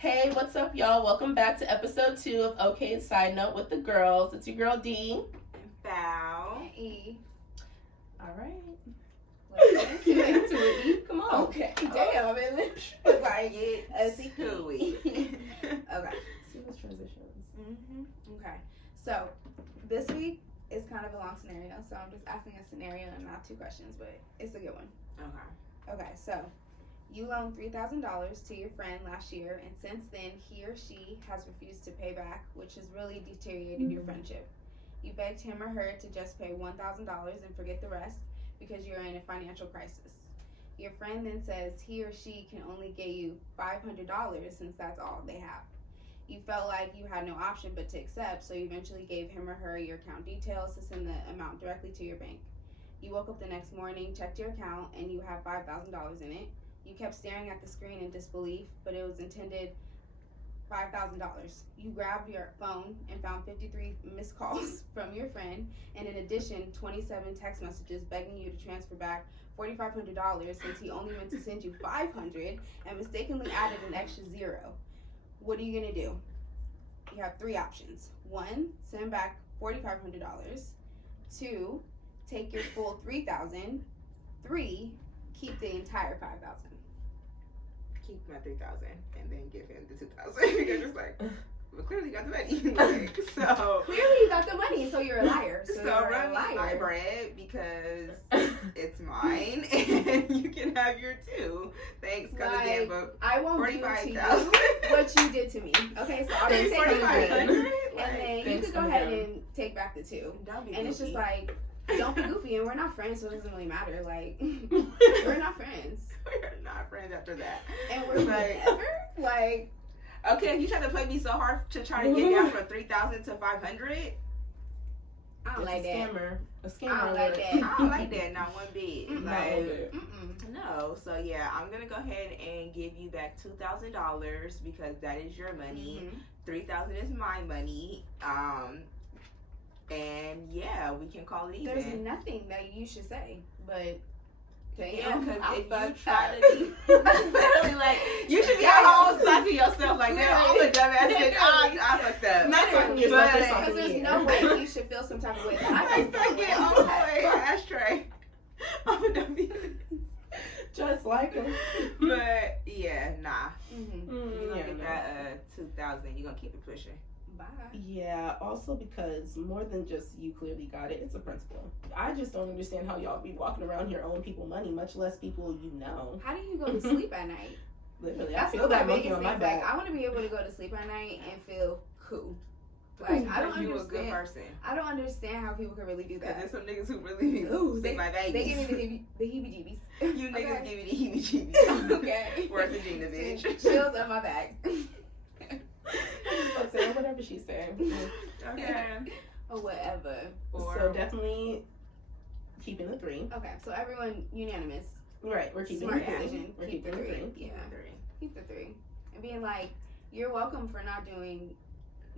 Hey, what's up, y'all? Welcome back to episode 2 of OK Sidenote with the girls. It's your girl D. Bow. E. All right. Let's Get into it, E. Come on. Okay. Damn, it was like It's hooey. Okay. Seamless transitions. Okay. So this week is kind of a long scenario, so I'm just asking a scenario and not 2 questions, but it's a good one. Okay. So you loaned $3,000 to your friend last year, and since then he or she has refused to pay back, which has really deteriorated your friendship. You begged him or her to just pay $1,000 and forget the rest because you're in a financial crisis. Your friend then says he or she can only get you $500 since that's all they have. You felt like you had no option but to accept, so you eventually gave him or her your account details to send the amount directly to your bank. You woke up the next morning, checked your account, and you have $5,000 in it. You kept staring at the screen in disbelief, but it was intended $5,000. You grabbed your phone and found 53 missed calls from your friend, and in addition, 27 text messages begging you to transfer back $4,500 since he only meant to send you $500 and mistakenly added an extra zero. What are you gonna do? You have 3 options. 1, send back $4,500. 2, take your full $3,000. 3, keep the entire $5,000. Keep my 3,000 and then give him the 2,000 because it's like, well, clearly you got the money. Like, so Clearly you got the money, so you're a liar. So you're run a me liar. my bread because it's mine and you can have your 2. Thanks, cause Like, again, but I won't do to 45,000. you what you did to me. Okay, so I'll Then just take the money, 4,500. and then you thanks, could go calm ahead down. and take back the 2. Don't be And it's just goofy. like, don't be goofy, and we're not friends, so it doesn't really matter. Like, we're not friends, We're not friends after that. and we're Like, never like. okay, you tried to play me so hard to try to get down from 3,000 to 500. I don't like that. Scammer. A scammer. I don't like alert. that. I don't like that, not one bit. Mm-mm. Not one Like, bit. no. So yeah, I'm gonna go ahead and give you back $2,000 because that is your money. $3,000 is my money. And yeah, we can call it even. There's nothing that you should say, but Yeah, because I'm if you fucked try up. to be literally like, you should be at home sucking yourself like that. I'm a dumbass bitch. I fucked up. Not sucking yourself, But- that's not because there's weird. no way you should feel some type of way. That I I just stuck feel it like. all the way ashtray. I'm a dumb bitch. Just like him. But yeah, nah. Mm-hmm. You're gonna Yeah, get no. that 2,000. You're gonna keep it pushing. Bye. Yeah, also because more than just you clearly got it, it's a principle. I just don't understand how y'all be walking around here owing people money, much less people you know. How do you go to sleep at night? Literally, That's I feel one of that my monkey biggest on my things. back. Like, I want to be able to go to sleep at night and feel cool. Like, I don't you a good understand. person. I don't understand how people can really do Because that. there's some niggas who really be Ooh, sick my babies. They give me the heebie-jeebies. You niggas Okay. give me the heebie-jeebies. Okay. Worth it, Gina, bitch. Chills on my back. I'll say whatever she said. Okay. Or whatever. So definitely keeping the 3. Okay, so everyone unanimous. Right, we're keeping Smart the 3. decision. We're Keep keeping the the 3. Yeah, keep the 3. And being like, you're welcome for not doing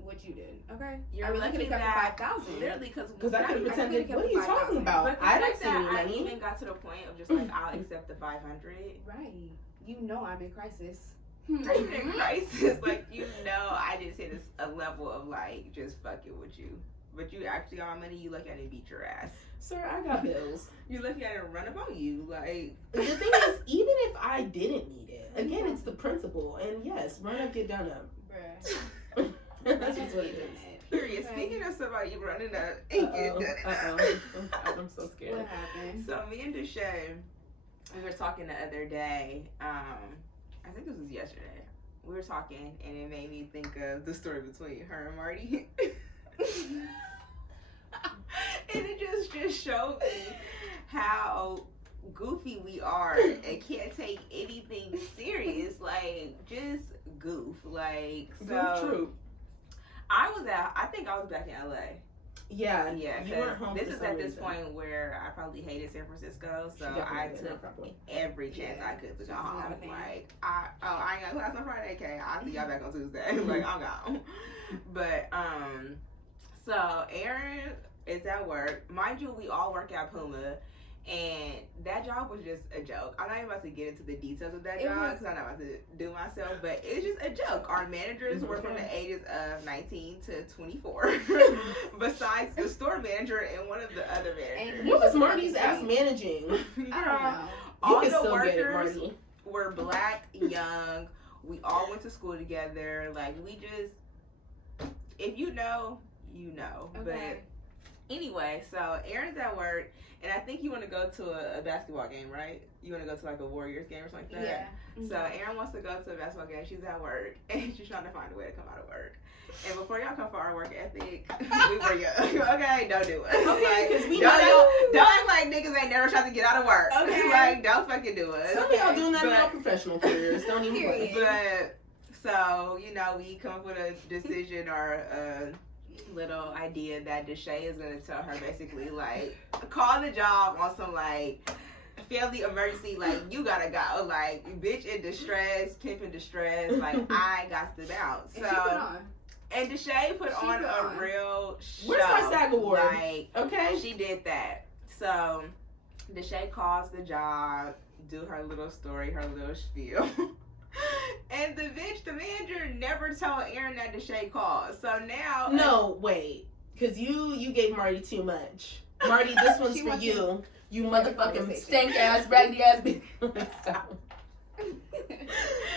what you did. Okay. You're I really lucky could have that kept the 5,000. literally Because I could have pretended, kept what are the you 5,000. talking about? But the I don't fact see any that I money. even got to the point of just like, I'll accept the 500. Right. You know I'm in crisis. Not even in crisis. Like, you know, I just hit a level of like, just fucking with you. But you actually got my money, you look at it and beat your ass. Sir, I got bills. You look at it and run up on you. Like, The thing is, even if I didn't need it, again, it's the principle. And yes, run up, get done up. Bruh. That's just what it is. period. Right. Speaking of somebody running up and getting done it up. I'm so scared. What happened? So me and Deshae, we were talking the other day. I think this was yesterday. We were talking, and it made me think of the story between her and Marty. And it just showed me how goofy we are and can't take anything serious. Like, just goof. Like, so. Goof troop. I think I was back in LA. Yeah, Yeah, you weren't because home this for is some at this reason. point where I probably hated San Francisco, so She definitely I did, took no problem. every chance Yeah. I could to go She's not home. a fan. Like, I ain't got class on Friday, okay, I'll see y'all back on Tuesday. Like, I'm gone. But, so Aaron is at work. Mind you, we all work at Puma, And that job was just a joke. I'm not even about to get into the details of that job because I'm not about to do myself, but it's just a joke. Our managers were from the ages of 19 to 24, besides the store manager and one of the other managers. And what was Marty's ass managing? I don't know. All the workers were black, young. We all went to school together. Like, we just, if you know, you know. Okay. But anyway, so Erin's at work, and I think you want to go to a basketball game, right? You want to go to like a Warriors game or something like that? Yeah. So Erin wants to go to a basketball game. She's at work, and she's trying to find a way to come out of work. And before y'all come for our work ethic, we were young. Okay, don't do it. Okay, because we don't act like niggas ain't never tried to get out of work. Okay, like don't fucking do it. Some of y'all doing that in our professional careers. Don't even play. But so we come up with a decision or a little idea that Deshae is gonna tell her basically like call the job on some like family emergency, like you gotta go, like bitch in distress, pimp in distress, like I got to bounce. And Deshae put on a real show. Where's my SAG award? Like, okay, she did that. So Deshae calls the job, do her little story, her little spiel. And the manager never told Erin that Deshae called. So now no, wait. Because you gave Marty too much. Marty, this one's for you. You motherfucking stank ass, raggedy ass bitch. Stop.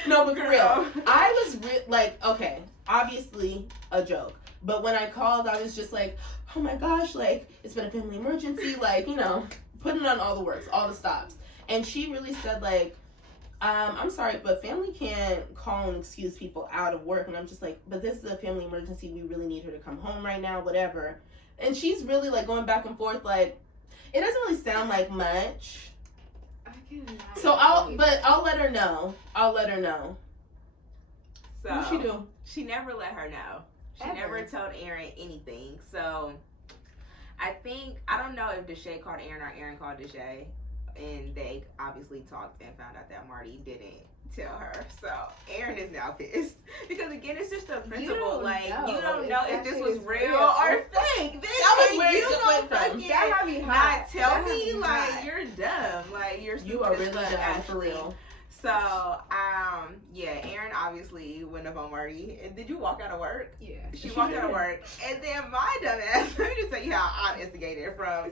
No, but for real, I was like, okay, obviously a joke. But when I called, I was just like, oh my gosh, like, it's been a family emergency, like, you know, putting on all the works, all the stops. And she really said, like, I'm sorry, but family can't call and excuse people out of work. And I'm just like, but this is a family emergency. We really need her to come home right now, whatever. And she's really, like, going back and forth, like, it doesn't really sound like much. So I'll let her know. So what'd she do? She never let her know. She never told Erin anything. So I don't know if Deshae called Erin or Erin called Deshae, and they obviously talked and found out that Marty didn't tell her. So Erin is now pissed because again, it's just a principle. You don't know if this was real or fake. That was where you don't fucking not tell me. Like you're dumb. Like you're stupid. You are really dumb for real. So, Erin obviously went up on Marty. And did you walk out of work? Yeah. She walked out of work. And then my dumb ass, let me just tell you how I'm instigated from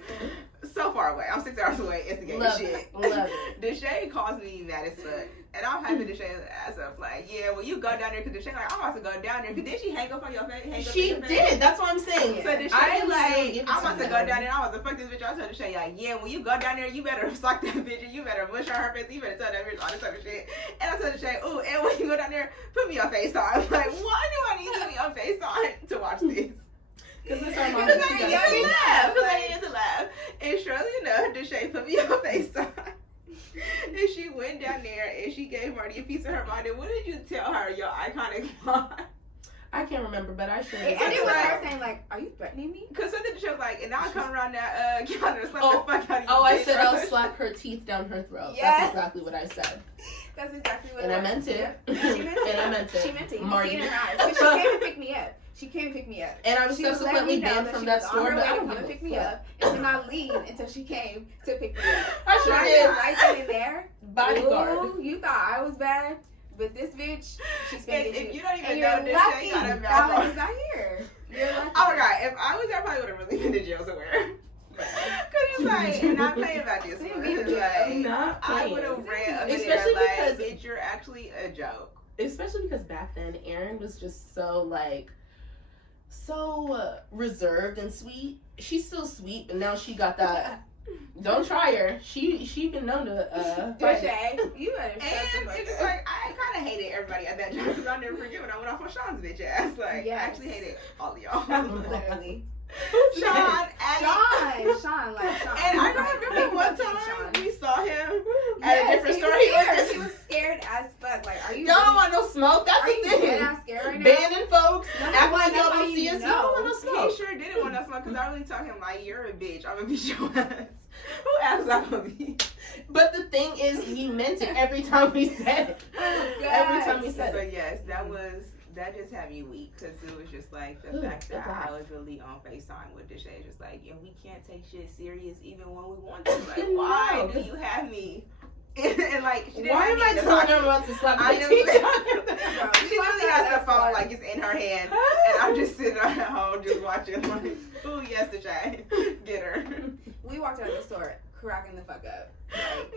so far away. I'm 6 hours away instigating shit. Love it. Deshae calls me mad as fuck. And I'm hyping Deshae's ass up like, yeah, well, you go down there because Deshae like, I'm about to go down there. Because then she hang up on your face. She did. That's what I'm saying. So Deshae like, I'm about to go down there and I'm about to fuck this bitch. I told Deshae like, yeah, when you go down there, you better suck that bitch and you better mush on her face. You better tell that bitch all this type of shit. And I told Deshae, ooh, and when you go down there, put me on FaceTime. Like, why do I need to be on FaceTime to watch this? Because it's our mom. Because I needed to laugh. And surely enough, Deshae put me on FaceTime. And she went down there and she gave Marty a piece of her mind. And what did you tell her, your iconic line? I can't remember, but I should. And it was her saying, like, are you threatening me? Because something she was like, and I'll come around that counter and slap the fuck out of you. Oh, I said I'll slap her teeth down her throat. Yes. That's exactly what I said. That's exactly what I meant it. She meant it. And I meant it. She meant it. You see it in her eyes. But she came and picked me up. And I was subsequently banned from that store, but I don't come and pick me up and did not leave until she came to pick me up. I sure did. Right then and there. Bodyguard. Ooh, you thought I was bad, but this bitch, she's gonna get you. If you don't even and know you're this lucky shit, got a that was not here. You're lucky. Oh my god, if I was there, I probably would have really been in jail somewhere. Because it's like, and not playing about this one. Like, not playing. I would have ran up especially there because bitch, you're actually a joke. Especially because back then, Erin was just so reserved and sweet. She's still sweet, but now she got that. Don't try her. She been known to Deshae, you better and it's like I kind of hated everybody at that job because I'll never forget when I went off on Sean's bitch ass. Like I actually hated all of y'all. Literally. Sean. And I remember one time we saw him at a different store. He was scared as fuck. Like, are you? Y'all don't want no smoke. That's the thing. You're not scared right now. Banning folks. Act like y'all don't see us. You don't want no smoke. He sure didn't want no smoke because I really told him like, you're a bitch. I'm gonna beat your ass. Who asked that gonna be? But the thing is, he meant it every time we said it. Every time we said So it. yes, that just had me weak because it was just like the fact that I was really on FaceTime with Deshae, just like, and we can't take shit serious even when we want to. Like, why do you have me? And like, she didn't why have am I me in the telling pocket. her about to slap I my know. teeth? She literally has the phone like it's in her hand, and I'm just sitting at home just watching. Like, ooh, yes, Deshae, get her. We walked out of the store cracking the fuck up.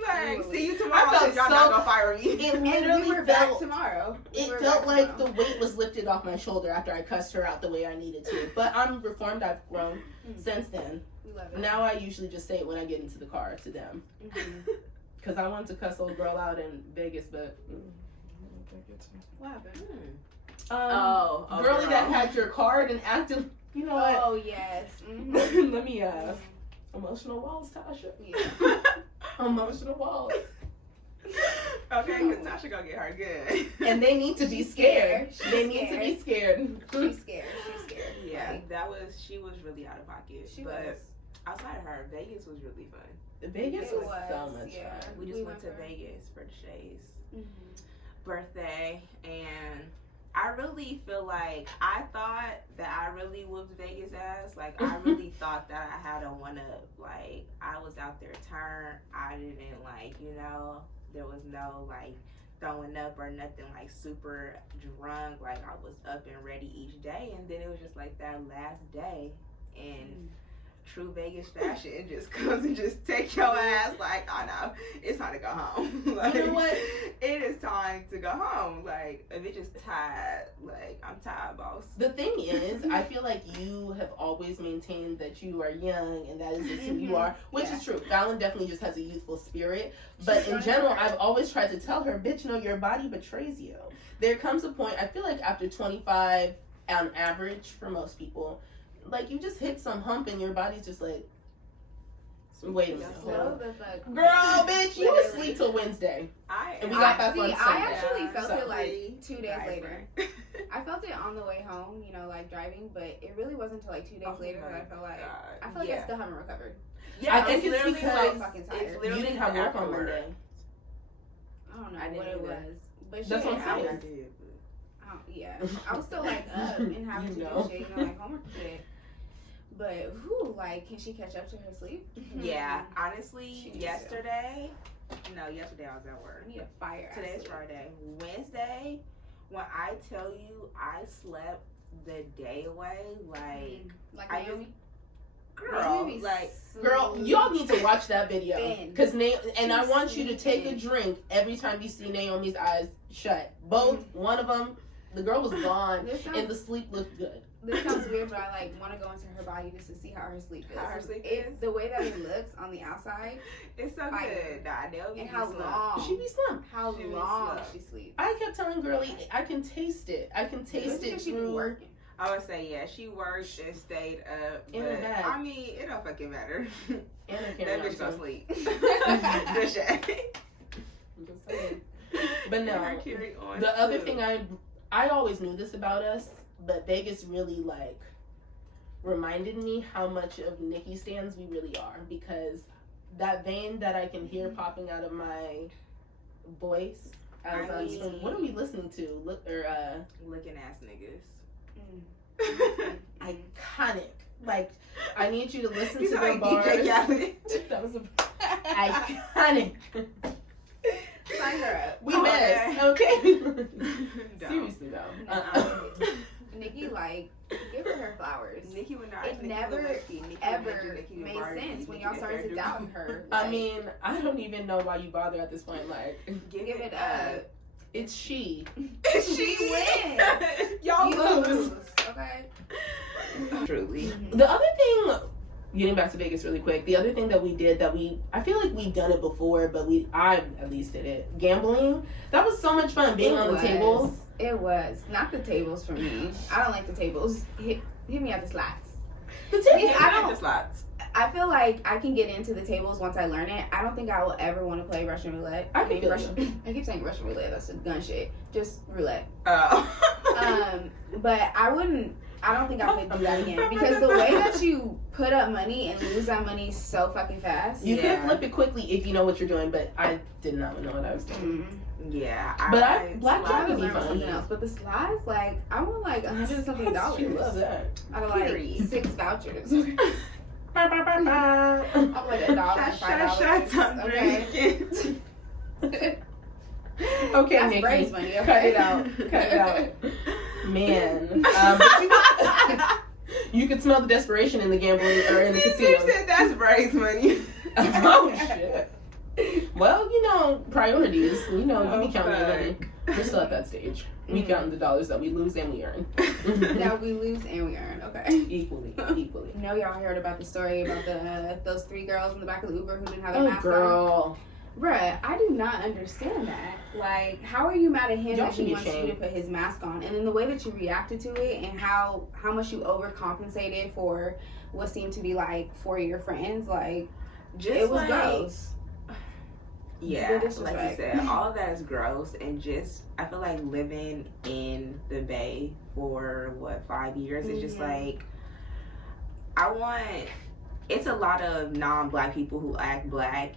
Like, literally. see you tomorrow. I felt 'cause y'all so- not gonna fire me. It And we literally were back felt. tomorrow. It felt like the weight was lifted off my shoulder after I cussed her out the way I needed to. But I'm reformed. I've grown since then. We love it. Now I usually just say it when I get into the car to them. Because I wanted to cuss old girl out in Vegas, but... What happened? Girlie that had your card and acted... You know what? Oh, yes. Let me, emotional walls, Tasha. Yeah. Emotional walls. Okay, because Tasha gonna get her good. And they need to be scared. She's They need to be scared. She's scared. She's scared. Yeah, Like, she was really out of pocket. she but was. outside of her, Vegas was really fun. Vegas It was so was, much yeah. fun. We just went to for- Vegas for Deshae's Mhm. birthday, and I really feel like I thought that I really whooped Vegas ass. Like, I really thought that I had a one-up. Like, I was out there turned. I didn't, like, there was no, like, throwing up or nothing, like, super drunk. Like, I was up and ready each day, and then it was just, like, that last day, and true Vegas fashion, it just comes and just take your ass, like, oh no, it's time to go home. Like, You know what? It is time to go home. Like, if it's just tired, like, I'm tired, boss. The thing is, I feel like you have always maintained that you are young and that is just who you are, which is true. Fallon definitely just has a youthful spirit. But in general, I've always tried to tell her, bitch, no, your body betrays you. There comes a point, I feel like after 25, on average, for most people, like, you just hit some hump and your body's just like, wait a minute. Slow the fuck. Girl, bitch, you was Literally. asleep till Wednesday. And we I got back on I Sunday. actually felt So- it like 2 days Right, later. right. I felt it on the way home, like driving, but it really wasn't until like 2 days later that I felt like I still haven't recovered. Yeah, I think it's literally because so fucking tired. it's You literally didn't have work on afterward. Monday. I don't know I didn't what it either. was, but That's shit, what I'm I saying. was, yeah, I was still like up and having to do shit, like homework and shit. But whew, like, can she catch up to her sleep? Yeah, honestly, She needs yesterday I was at work. I need a fire. Today's Friday. Wednesday, when I tell you I slept the day away, like, like I Naomi. girl, Naomi like, Girl, y'all need to watch that video. Thin. Cause and I She's want you to take a sleeping. drink every time you see Naomi's eyes shut. Both, one of them, the girl was gone, This and the sleep looked good. This sounds weird, but I like want to go into her body just to see how her sleep is. How her sleep is? The way that it looks on the outside, it's so Fire. good. Nah, they'll and how long, She be slumped. how She be long slumped. she sleeps. I kept telling Girlie, I can taste it. I can taste it She be through. working. I would say, yeah, she worked and stayed up. In her But, bag. I mean, it don't fucking matter. And her That bitch carry-on, gonna so- sleep. Good shit. I'm just saying. But no, Her carry on the other too. thing I always knew this about us, but Vegas really like reminded me how much of Nikki stands we really are, because that vein that I can hear popping out of my voice as I'm screaming, what are we listening to? Looking ass niggas. Iconic. Like, I need you to listen You to sound the like bars. DJ Khaled. That was iconic. Sign her up. We Oh, missed. Okay. Seriously though. Nikki, like, give her flowers. Nicki Minaj. It never ever made sense when y'all started to doubt her. I Like, mean, I don't even know why you bother at this point. Like, Give it up. it's she. She wins. Y'all You lose. lose. Okay. Truly. The other thing, getting back to Vegas really quick, the other thing that we did I feel like we've done it before, but I at least did it. Gambling. That was so much fun being on the tables. It was. Not the tables for me. I don't like the tables. Hit me at the slots. The tables. I don't- the slots. I feel like I can get into the tables once I learn it. I don't think I will ever want to play Russian roulette. I can feel Russian. I keep saying Russian roulette. That's a gun shit. Just roulette. Oh. But I I don't think I could do that again because the way that you put up money and lose that money so fucking fast. You can flip it quickly if you know what you're doing, but I did not know what I was doing. Yeah, blackjack would be fun. Something else, but the slides, like I want like $100 something. Love that. Out of like 6 vouchers. I'm like $1, $5. Okay. Okay, that's Nikki, Bray's money. Okay? Cut it out. Cut it out. Man, you could smell the desperation in the gambling or in the casino. You said that's Bray's money. Oh shit. Well, you know, priorities. You know, you be counting your money. We're still at that stage. We counting the dollars that we lose and we earn. That we lose and we earn. Okay. Equally. You know, y'all heard about the story about those 3 girls in the back of the Uber who didn't have their mask girl. on. Bruh, I do not understand that. Like, how are you mad at him that he wants you to put his mask on? And then the way that you reacted to it and how much you overcompensated for what seemed to be like 4 of your friends, like, just it was like, gross. Yeah, like you said, all of that is gross. And just, I feel like living in the Bay for, 5 years, it's just like, it's a lot of non-black people who act black.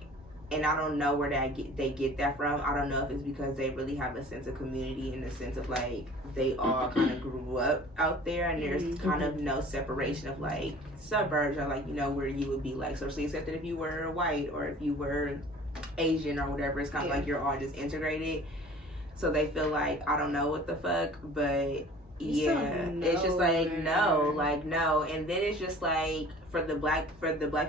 And I don't know where they get that from. I don't know if it's because they really have a sense of community in the sense of like they all kind of grew up out there and there's kind of no separation of like suburbs or like, you know, where you would be like socially accepted if you were white or if you were Asian or whatever. It's kind of like you're all just integrated. So they feel like, I don't know what the fuck, but it's just like, no. And then it's just like, for the black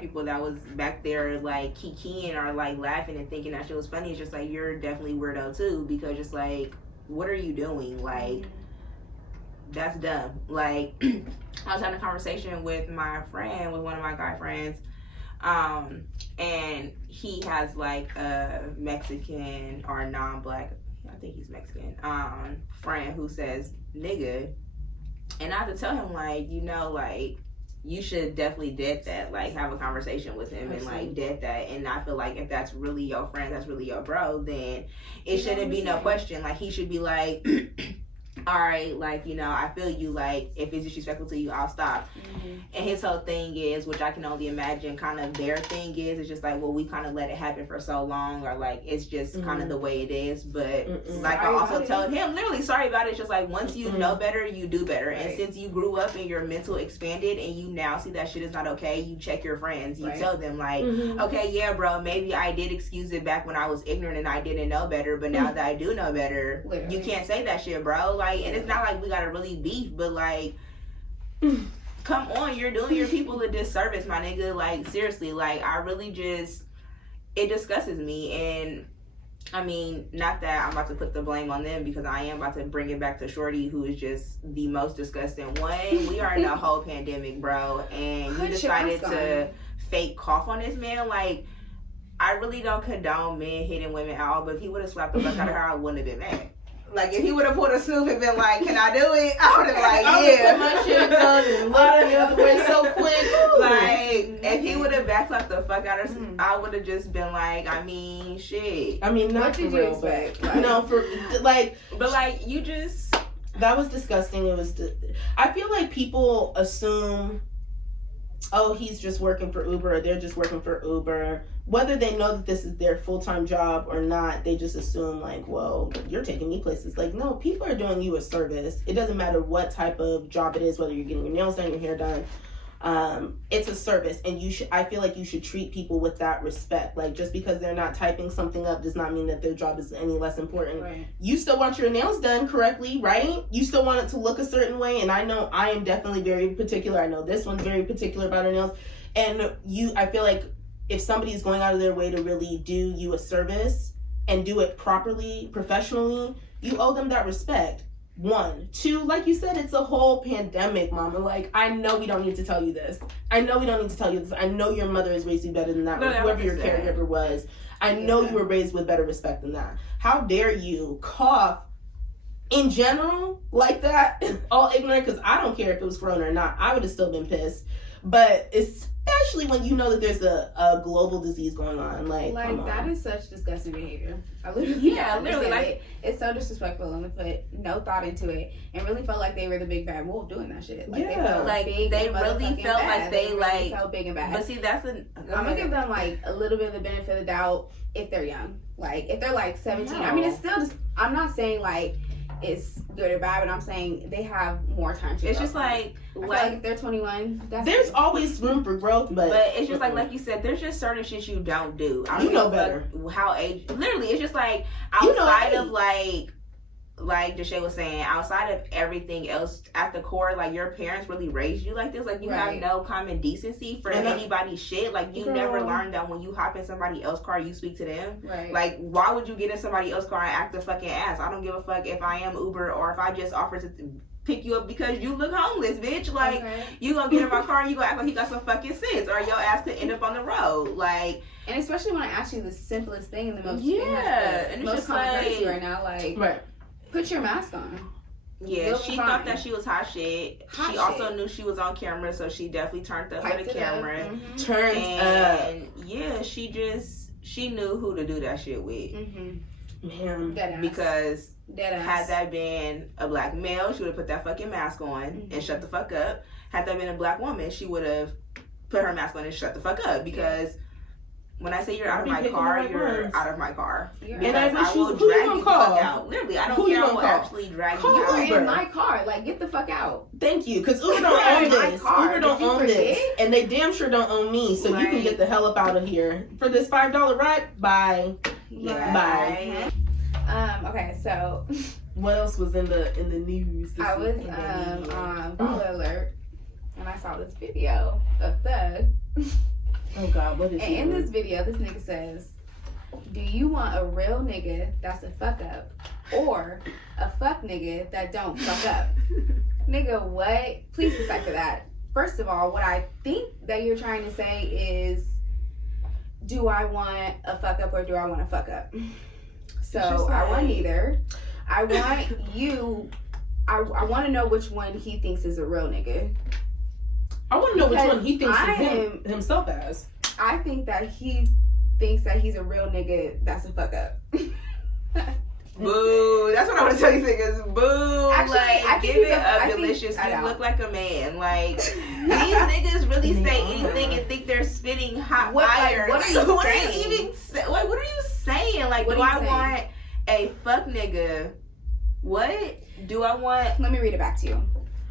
people that was back there like kikiing or like laughing and thinking that shit was funny, it's just like you're definitely weirdo too, because just like, what are you doing? Like, that's dumb. Like, I was having a conversation with one of my guy friends, and he has like a Mexican or non-black, I think he's Mexican, friend who says nigga, and I have to tell him like, you know, like, you should definitely dead that, like, have a conversation with him and like dead that. And I feel like if that's really your friend, that's really your bro, then it shouldn't be no question. Like, he should be like, all right, like, you know, I feel you, like, if it's disrespectful to you, I'll stop. And his whole thing is, which I can only imagine kind of their thing is, it's just like, well, we kind of let it happen for so long, or like, it's just kind of the way it is. But like, I also told him, literally, sorry about it. It's just like, once you know better, you do better. And since you grew up and your mental expanded and you now see that shit is not okay, you check your friends. You tell them like, okay, yeah, bro, maybe I did excuse it back when I was ignorant and I didn't know better, but now that I do know better, you can't say that shit, bro. Like, and it's not like we gotta really beef, but like, come on, you're doing your people a disservice, my nigga. Like, seriously, like, I really just, it disgusts me. And I mean, not that I'm about to put the blame on them, because I am about to bring it back to Shorty, who is just the most disgusting one. We are in a whole pandemic, bro, and you decided to fake cough on this man. Like, I really don't condone men hitting women at all, but if he would have slapped the fuck out of her, I wouldn't have been mad. Like, if he would have pulled a Snoop and been like, can I do it? I would have been like, yeah. My shit done and looked the other way so quick. Like, if he would have backslapped the fuck out of her, I would have just been like, I mean, shit. I mean, not for real, but, no, for, like. But, like, you just. That was disgusting. It was, I feel like people assume, oh, he's just working for Uber, or they're just working for Uber. Whether they know that this is their full-time job or not, they just assume like, well, you're taking me places. Like, no, people are doing you a service. It doesn't matter what type of job it is, whether you're getting your nails done, your hair done. It's a service, and I feel like you should treat people with that respect. Like, just because they're not typing something up does not mean that their job is any less important. Right. You still want your nails done correctly, right? You still want it to look a certain way, and I know I am definitely very particular. I know this one's very particular about her nails, and I feel like if somebody is going out of their way to really do you a service and do it properly, professionally, you owe them that respect. 1. 2, like you said, it's a whole pandemic, mama. Like, I know we don't need to tell you this. I know your mother has raised you better than that, or whoever your caregiver was. I know you were raised with better respect than that. How dare you cough in general like that, all ignorant, because I don't care if it was corona or not. I would have still been pissed. But especially when you know that there's a global disease going on. Like that is such disgusting behavior. I literally like it's so disrespectful, and we put no thought into it, and really felt like they were the big bad wolf doing that shit. Like, they felt like they really felt like they like felt big and bad. But see, that's I'm gonna give them like a little bit of the benefit of the doubt if they're young. Like if they're like 17. No. I mean, it's still just. I'm not saying like it's good or bad, but I'm saying they have more time to. It's just like if they're 21, there's always room for growth, but it's just like you said, there's just certain shit you don't do. I don't you know better. How age? Literally, it's just like outside of like Deshae was saying, outside of everything else, at the core, like your parents really raised you like this. Like you have no common decency for anybody's shit. Like you never learned that when you hop in somebody else's car, you speak to them. Right. Like why would you get in somebody else's car and act a fucking ass? I don't give a fuck if I am Uber or if I just offer to pick you up because you look homeless, bitch. Like you gonna get in my car and you gonna act like you got some fucking sense, or your ass could end up on the road. Like, and especially when I ask you the simplest thing and the most and most common courtesy right now, like put your mask on. Yeah, she thought that she was hot shit. She also knew she was on camera, so she definitely turned up for the camera. Turned up. Yeah, she knew who to do that shit with. Man, because had that been a black male, she would have put that fucking mask on and shut the fuck up. Had that been a black woman, she would have put her mask on and shut the fuck up. Because when I say you're out of my car, you're out of my car. And I will drag you the fuck out. Literally, I don't care. I will actually drag you out. In my car, like get the fuck out. Thank you, because Uber don't own this. Uber don't own this, and they damn sure don't own me. So you can get the hell up out of here for this $5 ride. Bye. Bye. Okay, so what else was in the news? I was on Baller Alert, and I saw this video of Thug. Oh God, what is it? And in this video, this nigga says, "Do you want a real nigga that's a fuck up, or a fuck nigga that don't fuck up?" Nigga, what? Please decipher that. First of all, what I think that you're trying to say is, do I want a fuck up or do I want a fuck up? So I want neither. I want you. I want to know which one he thinks is a real nigga. I want to know which one he thinks of himself as. I think that he thinks that he's a real nigga that's a fuck up. Boo. That's what I want to tell you niggas. Boo. Actually, like, give it up, delicious. You look like a man. Like, these niggas really say anything and think they're spitting hot fire. Like, what are you saying? What are you saying? Like, do I want a fuck nigga? What? Do I want... Let me read it back to you.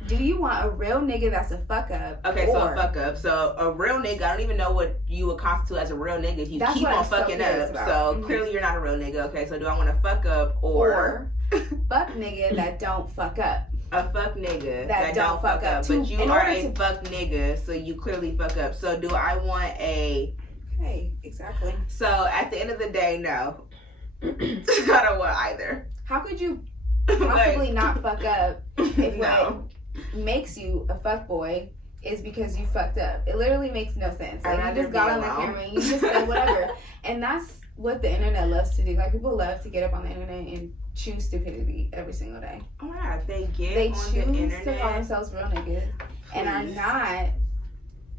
Do you want a real nigga that's a fuck up? Okay, so a fuck up. So a real nigga, I don't even know what you would constitute as a real nigga if you keep on fucking up. So clearly you're not a real nigga. Okay, so do I want to fuck up or fuck nigga that don't fuck up? A fuck nigga that don't fuck up. But you are a fuck nigga, so you clearly fuck up. So do I want a... Okay, exactly. So at the end of the day, no. I don't want either. How could you possibly not fuck up if what makes you a fuck boy is because you fucked up? It literally makes no sense. Like, you just got on the camera and you just said whatever. And that's what the internet loves to do. Like, people love to get up on the internet and choose stupidity every single day. Oh my God, they choose the internet to call themselves real niggas and are not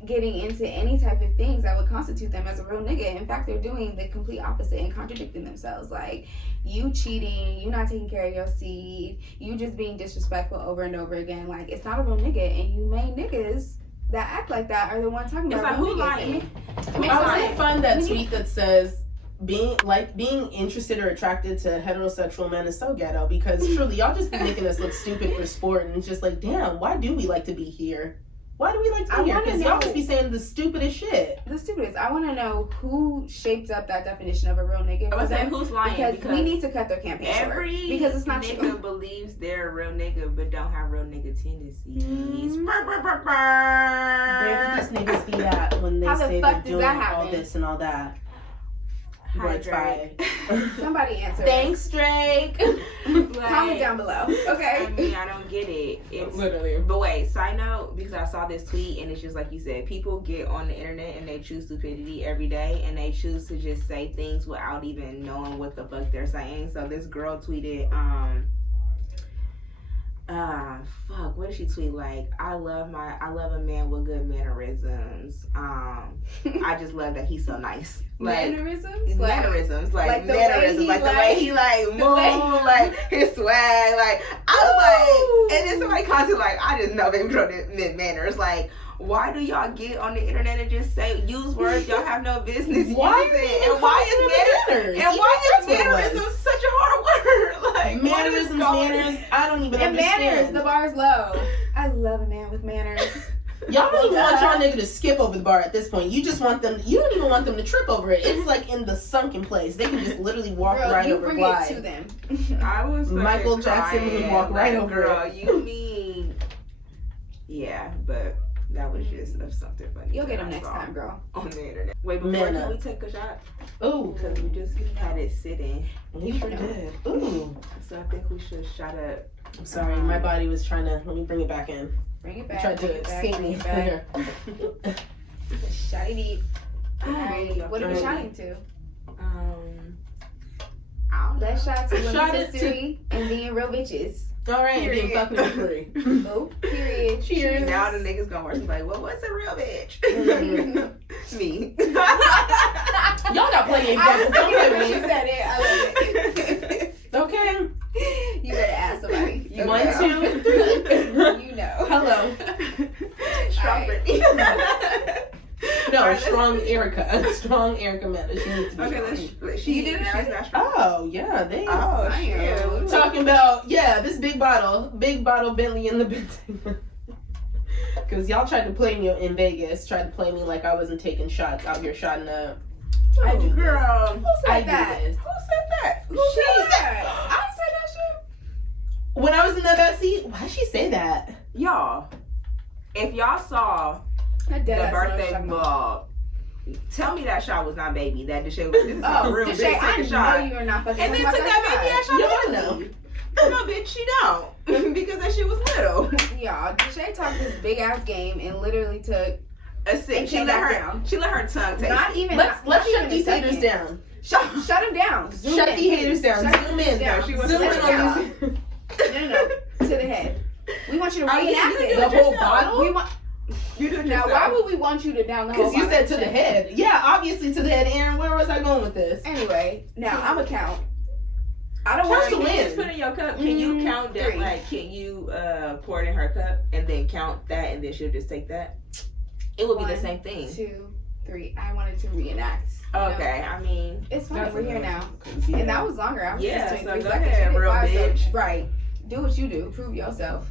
getting into any type of things that would constitute them as a real nigga. In fact, they're doing the complete opposite and contradicting themselves. Like, you cheating, you not taking care of your seed, you just being disrespectful over and over again. Like, it's not a real nigga, and you main niggas that act like that are the ones talking about real niggas. Lying? I would find that tweet that says being interested or attracted to heterosexual men is so ghetto, because truly y'all just be making us look stupid for sport, and it's just like, damn, why do we like to be here? Why do we like to be here? Because y'all just be saying the stupidest shit. The stupidest. I want to know who shaped up that definition of a real nigga. I was saying who's lying, because we need to cut their campaign short. Because it's not nigga true. believes they're a real nigga but don't have real nigga tendencies. Where did these niggas be at when they say they're doing all this and all that? Hi, Drake. Somebody answer. Thanks, Drake. Comment down below. Okay. I mean, I don't get it. It's literally. But wait, side note, because I saw this tweet and it's just like you said, people get on the internet and they choose stupidity every day and they choose to just say things without even knowing what the fuck they're saying. So this girl tweeted, Fuck, what did she tweet? Like, I love a man with good mannerisms. I just love that he's so nice. Like, mannerisms? Mannerisms. Like the mannerisms. way he Like the way he like move, like his swag. Like, I was like, and then somebody commented like, I just know baby girl did manners. Like, why do y'all get on the internet and just use words y'all have no business using? And why is mannerism such a hard word? Like, mannerisms, I don't even understand. Manners, the bar's low. I love a man with manners. Y'all don't even want y'all nigga to skip over the bar at this point. You just want them. You don't even want them to trip over it. It's like in the sunken place. They can just literally walk right over. Glide. It to them. I was Michael Jackson would walk right over. Girl, you mean? Yeah, but. That was just something funny. You'll get them next time, girl. On the internet. Wait, before can we take a shot? Ooh. Because we just had it sitting. We sure did. Ooh. So I think we should shot up. I'm sorry, my body was trying to. Let me bring it back in. Bring it back. Tried to escape me. Shotty deep. Alright. What are we shotting to? Let's shot to women's history and being real bitches. All right, and being fucking free. Oh, period. Cheers. Now the niggas gonna watch like, well, what's a real bitch? Me. Y'all got plenty of examples. Don't play with me. She said it. I love it. Okay. You better ask somebody. You 1, 2, 3. You know. Hello. Strong Brittany. No, right, strong Erica. Strong Erica Meta. She needs to be okay, she did it. She's not strong. Oh, yeah. They shit. Talking about, this big bottle Bentley in the Bentley. Because y'all tried to play me in Vegas. Tried to play me like I wasn't taking shots out here shotting up. I do, girl. Who said that? Who said that? Who said that? I said that shit. When I was in the backseat, why'd she say that? Y'all, if y'all saw the birthday vlog, tell me that shot was not baby. That Deshae was. This is not real. Deshae, I know you're not fucking. And then took that baby ass shot. No, bitch, she don't. Because that shit was little. Y'all, Deshae talked this big ass game and literally took a sip. She let her tongue take. Not even. Let's shut these haters down. Shut them down. Shut these haters down. Zoom in. Zoom in on these. No. To the head. We want you to reenact it. The whole bottle. We want. You do now, why would we want you to down the whole? Because you said to the head. Yeah, obviously to the head. Aaron, where was I going with this? Anyway, now I'm a count. I don't want to win. Just put in your cup. Can you count that? 3. Like, can you pour it in her cup and then count that, and then she'll just take that? It would be the same thing. 1, 2, 3. I wanted to reenact. Okay, I mean, it's fine. We're here now, and that was longer. I was just doing 3 go seconds. ahead, real bitch. Right. Do what you do. Prove yourself.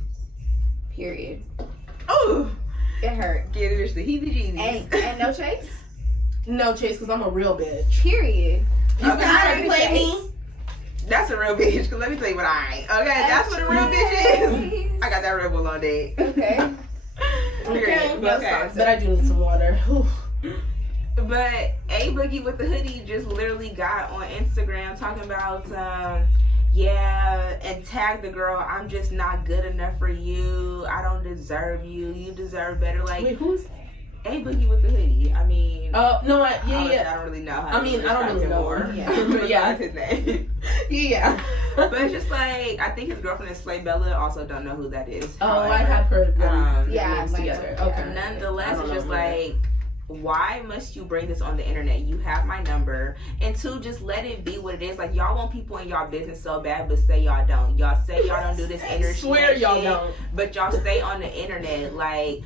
Period. Oh. It hurt. Get it, just the heebie-jeebies. And no chase? No chase, because I'm a real bitch. Period. You trying to play me? That's a real bitch, because let me tell you what I ain't. Okay, that's what a real bitch is. I got that Red Bull on date. Okay. Okay. Okay. But I do need some water. But A Boogie with the hoodie just literally got on Instagram talking about and tag the girl, I'm just not good enough for you. I don't deserve you. You deserve better. Like, wait, who's A Boogie with the hoodie? I mean, no, I don't really know how. I mean, I don't really know her. Yeah, but yeah, that's his name. Yeah, but it's just like I think his girlfriend is Slay Bella. Also, don't know who that is. Oh, However, I have heard them. Yeah, together. Yeah. Okay. Nonetheless, it's just like, why must you bring this on the internet? You have my number. And 2, just let it be what it is. Like, y'all want people in y'all business so bad, but say y'all don't. Y'all say y'all don't do this internet swear y'all shit, don't. But y'all stay on the internet. Like,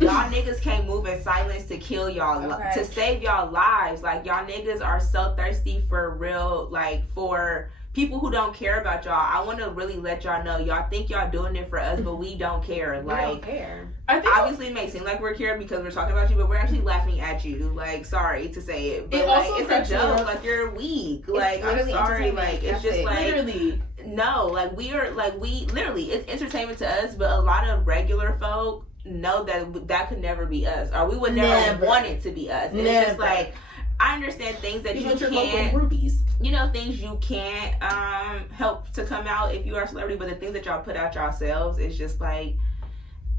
y'all niggas can't move in silence to kill y'all, to save y'all lives. Like, y'all niggas are so thirsty for real, like, for people who don't care about y'all. I want to really let y'all know, y'all think y'all doing it for us, but we don't care. Like, we don't care. I think obviously it may seem like we're here because we're talking about you, but we're actually laughing at you. Like, sorry to say it, but like, it's a joke. Like, you're weak. Like, I'm sorry. Like, it's just like, literally, no. Like, we literally, it's entertainment to us, but a lot of regular folk know that could never be us, or we would never want it to be us. It's just like, I understand things that you can't, things you can't help to come out if you are a celebrity, but the things that y'all put out yourselves, it's just like,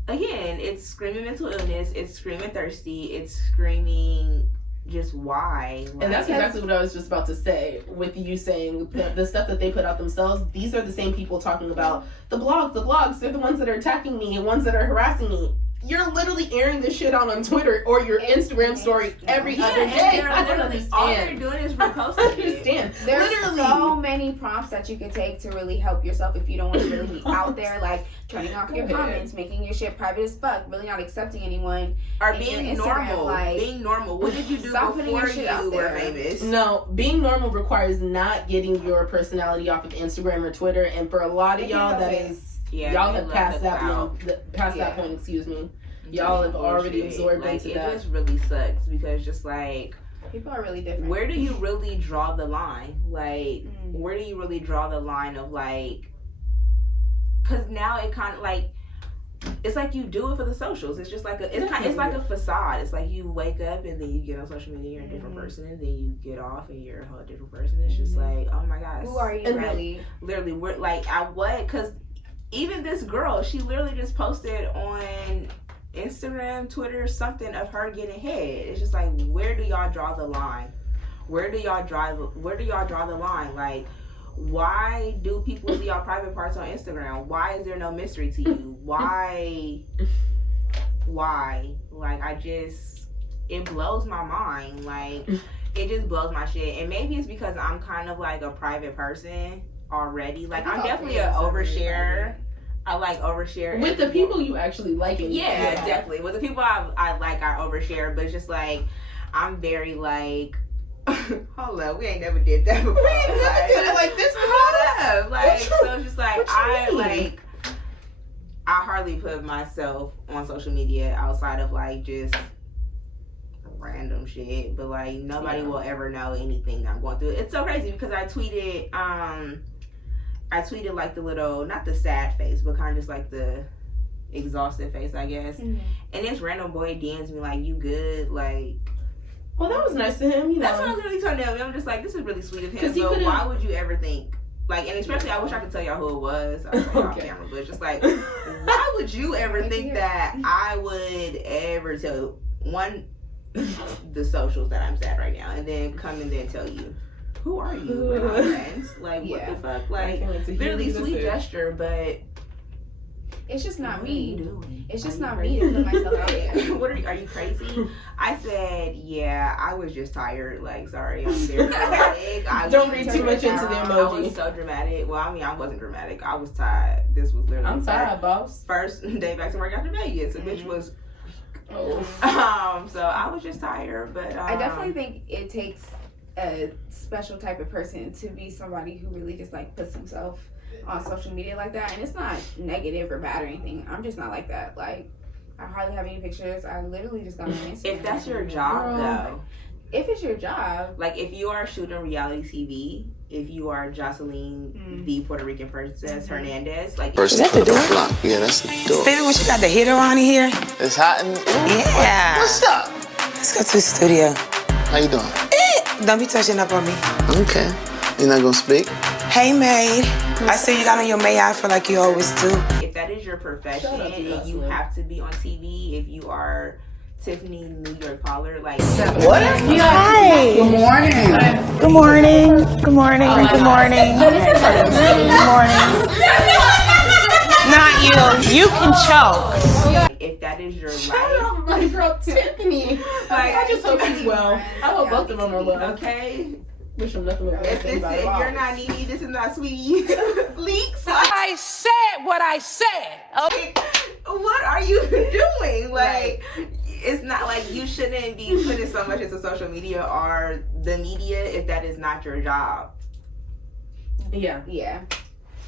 again, it's screaming mental illness, it's screaming thirsty, it's screaming just why? Like, and that's exactly what I was just about to say with you saying the stuff that they put out themselves. These are the same people talking about the blogs. They're the ones that are attacking me and ones that are harassing me. You're literally airing this shit out on Twitter or your Instagram story every other day. I don't understand. All they're doing is reposting. I understand. There's Literally. so many prompts that you can take to really help yourself if you don't want to really be out there, like turning off your comments, making your shit private as fuck, really not accepting anyone, or being normal. Being normal. What did you do before you were famous? No, being normal requires not getting your personality off of Instagram or Twitter, and for a lot of y'all, that is. Yeah, y'all have passed that point. Excuse me. Y'all have already absorbed into that. It just really sucks because just like people are really different. Where do you really draw the line? Like, where do you really draw the line of like? Because now it kind of like it's like you do it for the socials. It's just like it's like a facade. It's like you wake up and then you get on social media, you're a different person, and then you get off and you're a whole different person. It's just like, oh my gosh, who are you really? Literally, we're like at what? Because even this girl, she literally just posted on Instagram, Twitter, something of her getting head. It's just like, where do y'all draw the line? Where do y'all draw the line? Like, why do people see y'all private parts on Instagram? Why is there no mystery to you? Why? Like, it blows my mind. Like, it just blows my shit. And maybe it's because I'm kind of like a private person already. Like, I'm definitely an oversharer. I like overshare with the people you actually like. Yeah, definitely. With the people I like, I overshare. But it's just like, I'm very like, hold up, we ain't never did that before. We ain't never did it like this before. Hold up, like, so it's just like I hardly put myself on social media outside of like just random shit. But like nobody will ever know anything I'm going through. It's so crazy because I tweeted like the little, not the sad face, but kind of just like the exhausted face, I guess. Mm-hmm. And this random boy DMs me like, "You good?" Like, well, that was nice to him. You know, that's what I literally told him. I'm just like, this is really sweet of him. But why would you ever think? Like, and especially, I wish I could tell y'all who it was. I was like, off camera, but it's just like, why would you ever think that I would ever tell the socials that I'm sad right now, and then come and then tell you? Who are you? We're not friends. Like, what the fuck? Like, literally sweet gesture, but it's just not me. It's just not me to put myself out there. What are you crazy? I said, yeah, I was just tired. Like, sorry, I'm very dramatic. Don't read too much into the emoji. I was so dramatic. Well, I mean, I wasn't dramatic. I was tired. This was literally. I'm tired, boss. First day back to work after Vegas. The bitch was. So I was just tired, but I definitely think it takes a special type of person to be somebody who really just like puts himself on social media like that. And it's not negative or bad or anything. I'm just not like that. Like, I hardly have any pictures. I literally just got my Instagram. If that's your job, though. If it's your job. Like, if you are shooting reality TV, if you are Jocelyn, the Puerto Rican Princess Hernandez, like... Is that the door? Yeah, that's the door. Baby, what you got, the heater on in here? It's hot in... Yeah. What's up? Let's go to the studio. How you doing? Don't be touching up on me. Okay. You're not gonna speak? Hey, maid. I see you got on your maid outfit like you always do. If that is your profession and you have to be on TV, if you are Tiffany New York Pollard, like... What? Hi. Good morning. Good morning. Good morning. Good morning. Good morning. Not you. You can choke. If that is your Shout life... out my girl Tiffany. Like, I just hope she's well. I hope both of them are well. Okay? Wish them nothing but if you're not needy, this is not sweetie. Leaks. I said what I said. Okay. What are you doing? Like, it's not like you shouldn't be putting so much into social media or the media if that is not your job. Yeah. Yeah.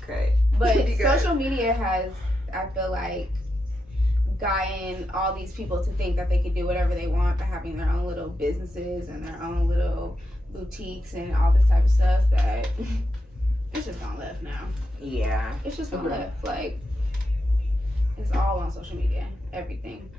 Okay. But social media has, I feel like, gotten all these people to think that they could do whatever they want by having their own little businesses and their own little boutiques and all this type of stuff that it's just gone left now. Yeah. It's just gone left. Like, it's all on social media, everything.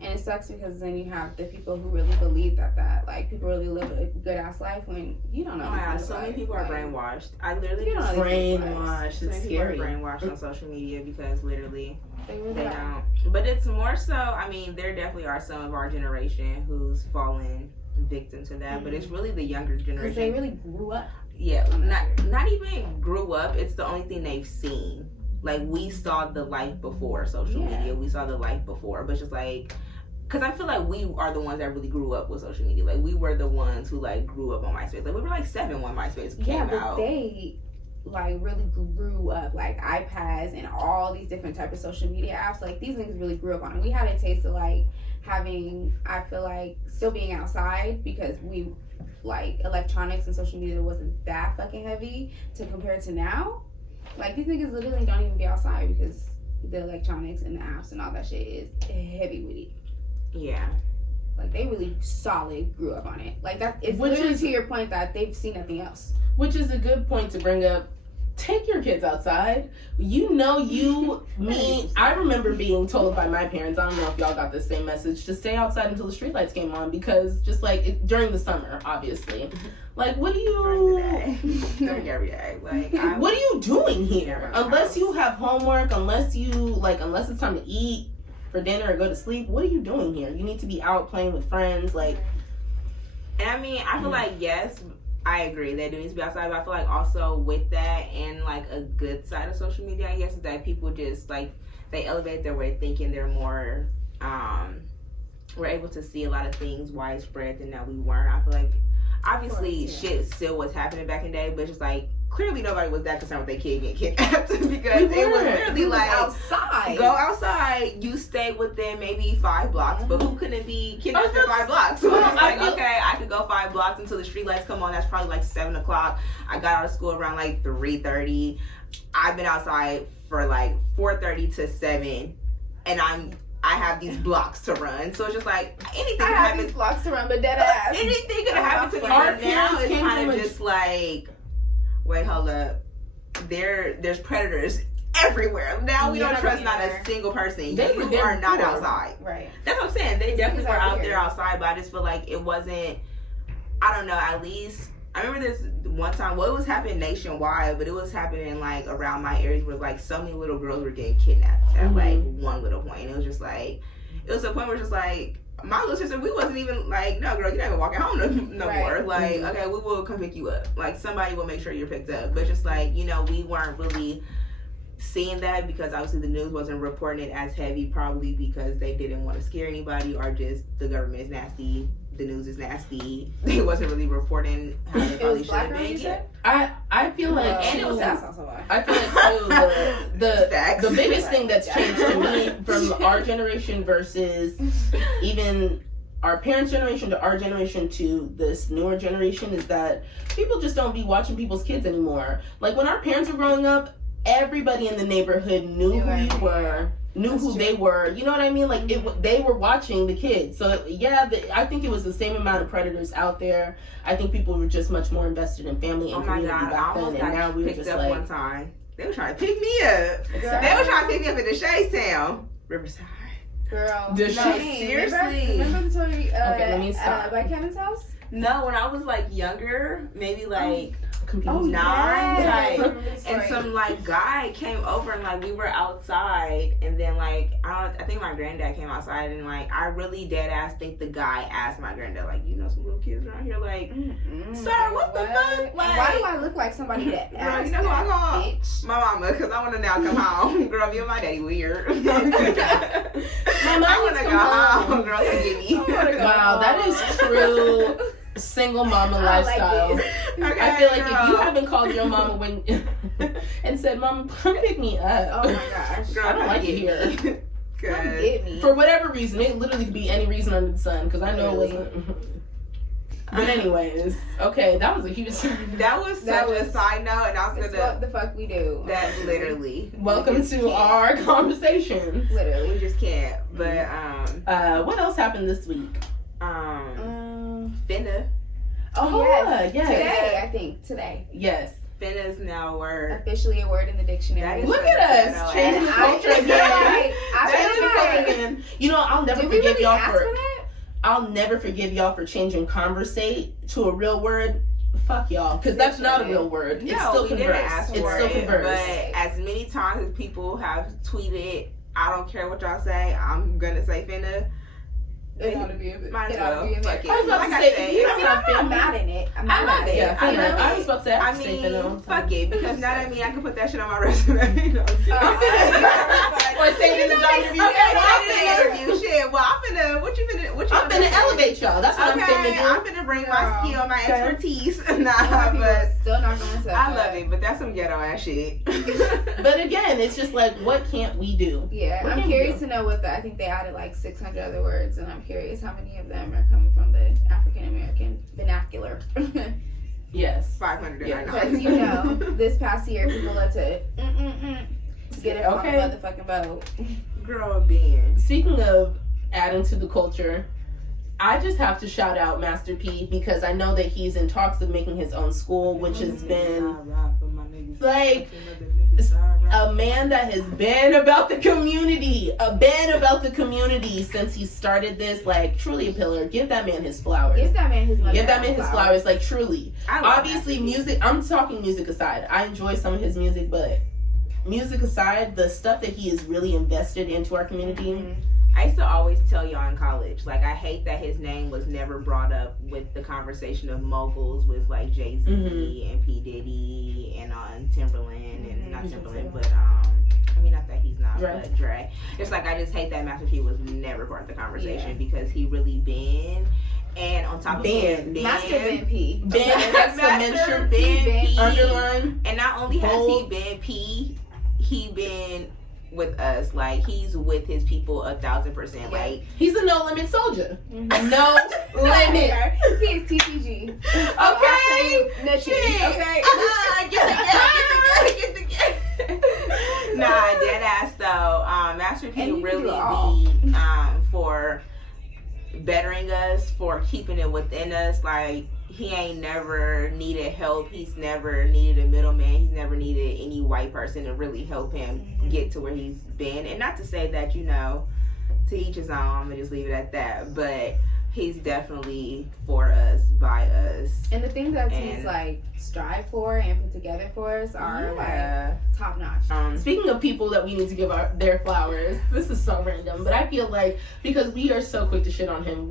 And it sucks because then you have the people who really believe that like people really live a good ass life when you don't know. Oh my God, so many people are brainwashed. I literally just brainwashed. It's scary. People are brainwashed on social media because literally they don't. But it's more so. I mean, there definitely are some of our generation who's fallen victim to that, but it's really the younger generation. Because they really grew up. Yeah, not even grew up. It's the only thing they've seen. Like, we saw the life before social media. We saw the life before, but just like, because I feel like we are the ones that really grew up with social media. Like, we were the ones who like grew up on MySpace. Like, we were like 7 when MySpace came out. Yeah, but they like really grew up, like iPads and all these different types of social media apps. Like, these niggas really grew up on it. We had a taste of like having, I feel like, still being outside, because we like electronics and social media wasn't that fucking heavy to compare to now. Like, these niggas literally don't even be outside because the electronics and the apps and all that shit is heavy with it. Yeah. Like, they really solid grew up on it. Like, that it's Which literally is, to your point that they've seen nothing else. Which is a good point to bring up. Take your kids outside. You know, I remember being told by my parents, I don't know if y'all got the same message, to stay outside until the streetlights came on, because just like during the summer, obviously. Like, what do you... During every day. Like, what are you doing here? Unless you have homework, unless it's time to eat for dinner or go to sleep, what are you doing here? You need to be out playing with friends, like... And I mean, I feel like, yes, I agree that it needs to be outside, but I feel like also with that, and like a good side of social media, I guess, is that people just like, they elevate their way of thinking. They're more, we're able to see a lot of things widespread than that we weren't. I feel like, obviously, shit still was happening back in the day, but just like, clearly nobody was that concerned with their kid getting kidnapped, because it was literally like, outside. Go outside, you stay within maybe 5 blocks, but who couldn't be kidnapped for 5 blocks? So it's like, okay, I could go 5 blocks until the streetlights come on. That's probably like 7 o'clock. I got out of school around like 3:30. I've been outside for like 4:30 to 7, and I have these blocks to run. So it's just like, anything I can have happen. these blocks to run, but dead ass. Anything could happen to me. But now it's kind of just like, wait, hold up. There's predators everywhere. Now we don't trust not a single person. You are not outside. Right. That's what I'm saying. They definitely were out there outside, but I just feel like it wasn't, I don't know, at least, I remember this one time, well, it was happening nationwide, but it was happening like around my areas where like so many little girls were getting kidnapped at like one little point. And it was just like, it was a point where it's just like, my little sister, we wasn't even like, no girl, you're not even walking home no more. Like, okay, we will come pick you up. Like, somebody will make sure you're picked up. But just like, you know, we weren't really seeing that, because obviously the news wasn't reporting it as heavy, probably because they didn't want to scare anybody, or just the government is nasty, the news is nasty. They wasn't really reporting how they probably should have been. Yeah. I feel like, and it was that's also why. I feel like too, the biggest thing that's changed to me from our generation versus even our parents' generation to our generation to this newer generation is that people just don't be watching people's kids anymore. Like, when our parents were growing up, everybody in the neighborhood knew who you were, knew who they were. You know what I mean? Like, they were watching the kids. So yeah, I think it was the same amount of predators out there. I think people were just much more invested in family and community back then. And now we were just like, one time. They were trying to pick me up. Girl. They were trying to pick me up in Deshae's town, Riverside. Girl, Seriously. Remember the story let me stop. by Kevin's house? No, when I was like younger, maybe like 9, type, and some like guy came over, and like we were outside, and then like I think my granddad came outside, and like I really dead ass think the guy asked my granddad, like, you know some little kids around here, like, sir, what the fuck? Like, why do I look like somebody that asked? Girl, you know who I call? Bitch. My mama, because I want to now come home. Girl, you and my daddy weird. My mom I want to go home. Girl, you get me. Wow, that is true. Single mama lifestyle. Okay, I feel like if you haven't called your mama and said, "Mama, come pick me up." Oh my gosh, girl, I don't like it here. Come get me. For whatever reason, it literally could be any reason under the sun. Because I know it wasn't. But anyways, okay, that was a huge side. That was such a side note, and I was gonna. What the fuck we do? That literally. Welcome to our conversation. Literally, we just can't. But what else happened this week? Finna. Oh yes. Today, I think today. Yes. Finna is now a word. Officially a word in the dictionary. Look at us changing the culture again. Changing the culture again. You know, I'll never forgive y'all for that. I'll never forgive y'all for changing conversate to a real word. Fuck y'all, because that's not a real word. It's still converse. It's still converse. But as many times as people have tweeted, I don't care what y'all say, I'm gonna say finna. It ought to be a bit. Might as It ought to well. be a Fuck bit. it. I was about Like to I say, said, you it's know, not I'm mad at it. I'm I mad love at it. it. Yeah, I love I it. was about to say, I I have to say mean, Fino. fuck it, because now that I mean I can put that shit on my resume. You know, Or say it in the job interview. Okay, well, I'm I'm finna interview shit. Well, I'm finna. What you finna finna elevate y'all. That's what I'm Okay, finna do. I'm finna bring my skill, my expertise. Nah, People but are still not going to. I love it. But that's some ghetto ass shit. But again, it's just like, what can't we do? Yeah, What I'm can we curious do? to know what I think they added like 600 other words, and I'm curious how many of them are coming from the African American vernacular. Yes. 500. Yeah. Because you know, this past year people had to get it Okay. on the motherfucking boat. Girl, Ben. Speaking of adding to the culture, I just have to shout out Master P because I know that he's in talks of making his own school, which has been like a man that has been about the community, since he started this. Like, truly a pillar. Give that man his flowers. Give that man his money. Give that man his flowers. Like, truly. I love Obviously, Master P. music. I'm talking music aside. I enjoy some of his music, but music aside, the stuff that he is really invested into our community. Mm-hmm. I used to always tell y'all in college, like, I hate that his name was never brought up with the conversation of moguls with like Jay-Z and P. Diddy and Timberland and not Timberland, but I mean, not that he's not, but Dre. It's like, I just hate that Master P was never part of the conversation because he really been. And on top of Ben. Master Ben P. Ben, Master Ben P. Underline. And not only has Bold. he been P, he been with us. Like, he's with his people 1,000%. Like, He's a no limit soldier. Mm-hmm. No limit. He is TPG. Okay. Shit. Okay. Get the Nah, dead ass though. Master P And you really do it all. be for bettering us, for keeping it within us. Like, he ain't never needed help. He's never needed a middleman. He's never needed any white person to really help him get to where he's been. And not to say that, you know, to each his own, I'm gonna just leave it at that. But he's definitely for us, by us. And the things that And- he's like strive for and put together for us are like top notch. Speaking of people that we need to give their flowers, this is so random, but I feel like because we are so quick to shit on him,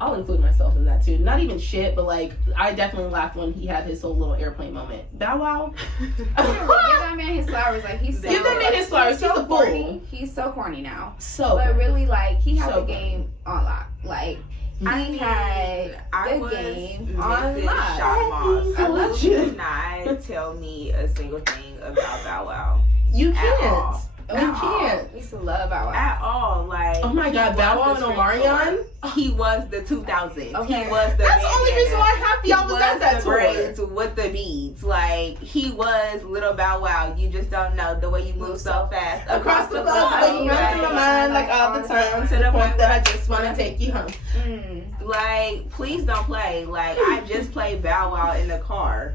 I'll include myself in that too. Not even shit, but like, I definitely laughed when he had his whole little airplane moment. Bow Wow. Give that man his flowers. Like, he's so, Give that man his flowers. He's so a fool. corny. He's so corny now. So But really, like, he had So the game on lock. Like, he had the game on Mrs. lock. Shotmoss. I love You you. cannot tell me a single thing about Bow Wow. you At can't. all. You At can't. I used to love Bow Wow. At all. Like, Oh my God, he Bow was Wow the and street Omarion? tour. He was the 2000s. Okay. He was the That's the only reason why half y'all he was at that the tour. braids with the beads. Like, he was little Bow Wow. You just don't know the way you move so fast Across the floor. phone, you run through my mind like all the time. To the point that I just want to take you home. Like, please don't play. Like, I just played Bow Wow in the car.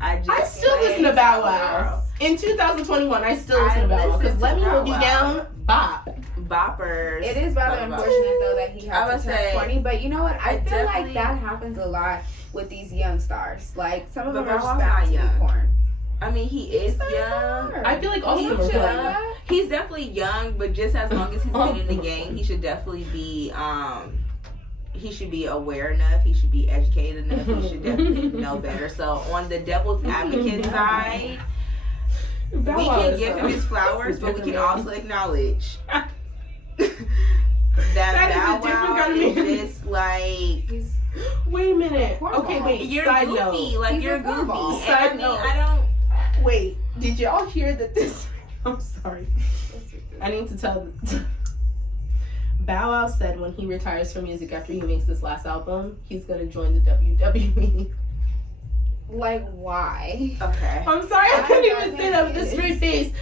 I still listen to Bow Wow. In 2021, I still listen to Bow Wow. Because Let Me Hold You Down, bop. Boppers. It is rather unfortunate though that he I had would to turn say- corny, but you know what? I feel like definitely- that happens a lot with these young stars. Like, some of But them are Bow just Wow's bound not to be young. corn. I mean, he is young. I feel like all He's of them are shit like corny. that. He's definitely young, but just as long as he's been in the game, he should definitely be he should be aware enough, he should be educated enough, he should definitely know better. So on the devil's advocate side, Bow we Wow can is give so- him his flowers, but we can different also acknowledge that That is a Bow different Wow kind of is man. just like He's Wait a minute. Cornball. Okay, wait. you're Side goofy, note. like He's you're a cornball. goofy. Side And I mean, note. I don't. Wait, did y'all hear that this? I'm sorry. I need to tell. Bow Wow said when he retires from music after he makes this last album, he's gonna join the WWE. like, why? Okay. I'm sorry, I couldn't even say that with a straight face.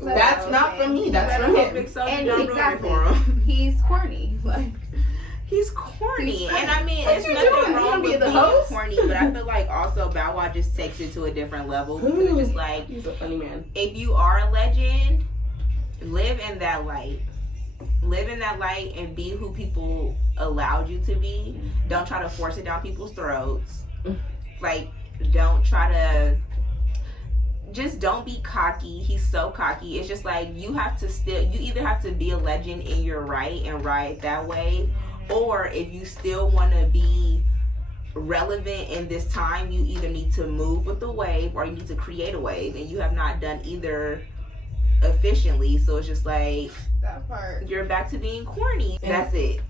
That's not from me. That's from him. And I'm exactly. rooting for him. He's corny. Like, He's corny, and I mean, What it's you nothing doing? You wrong wanna be with the being host? corny, but I feel like also Bow Wow just takes it to a different level. Because it's just like, He's a funny man. if you are a legend, live in that light. Live in that light and be who people allowed you to be. Don't try to force it down people's throats. Like, don't try to just don't be cocky. He's so cocky. It's just like you either have to be a legend in your right and ride that wave, or if you still want to be relevant in this time, you either need to move with the wave or you need to create a wave, and you have not done either efficiently. So it's just like that part. You're back to being corny. Yeah. That's it.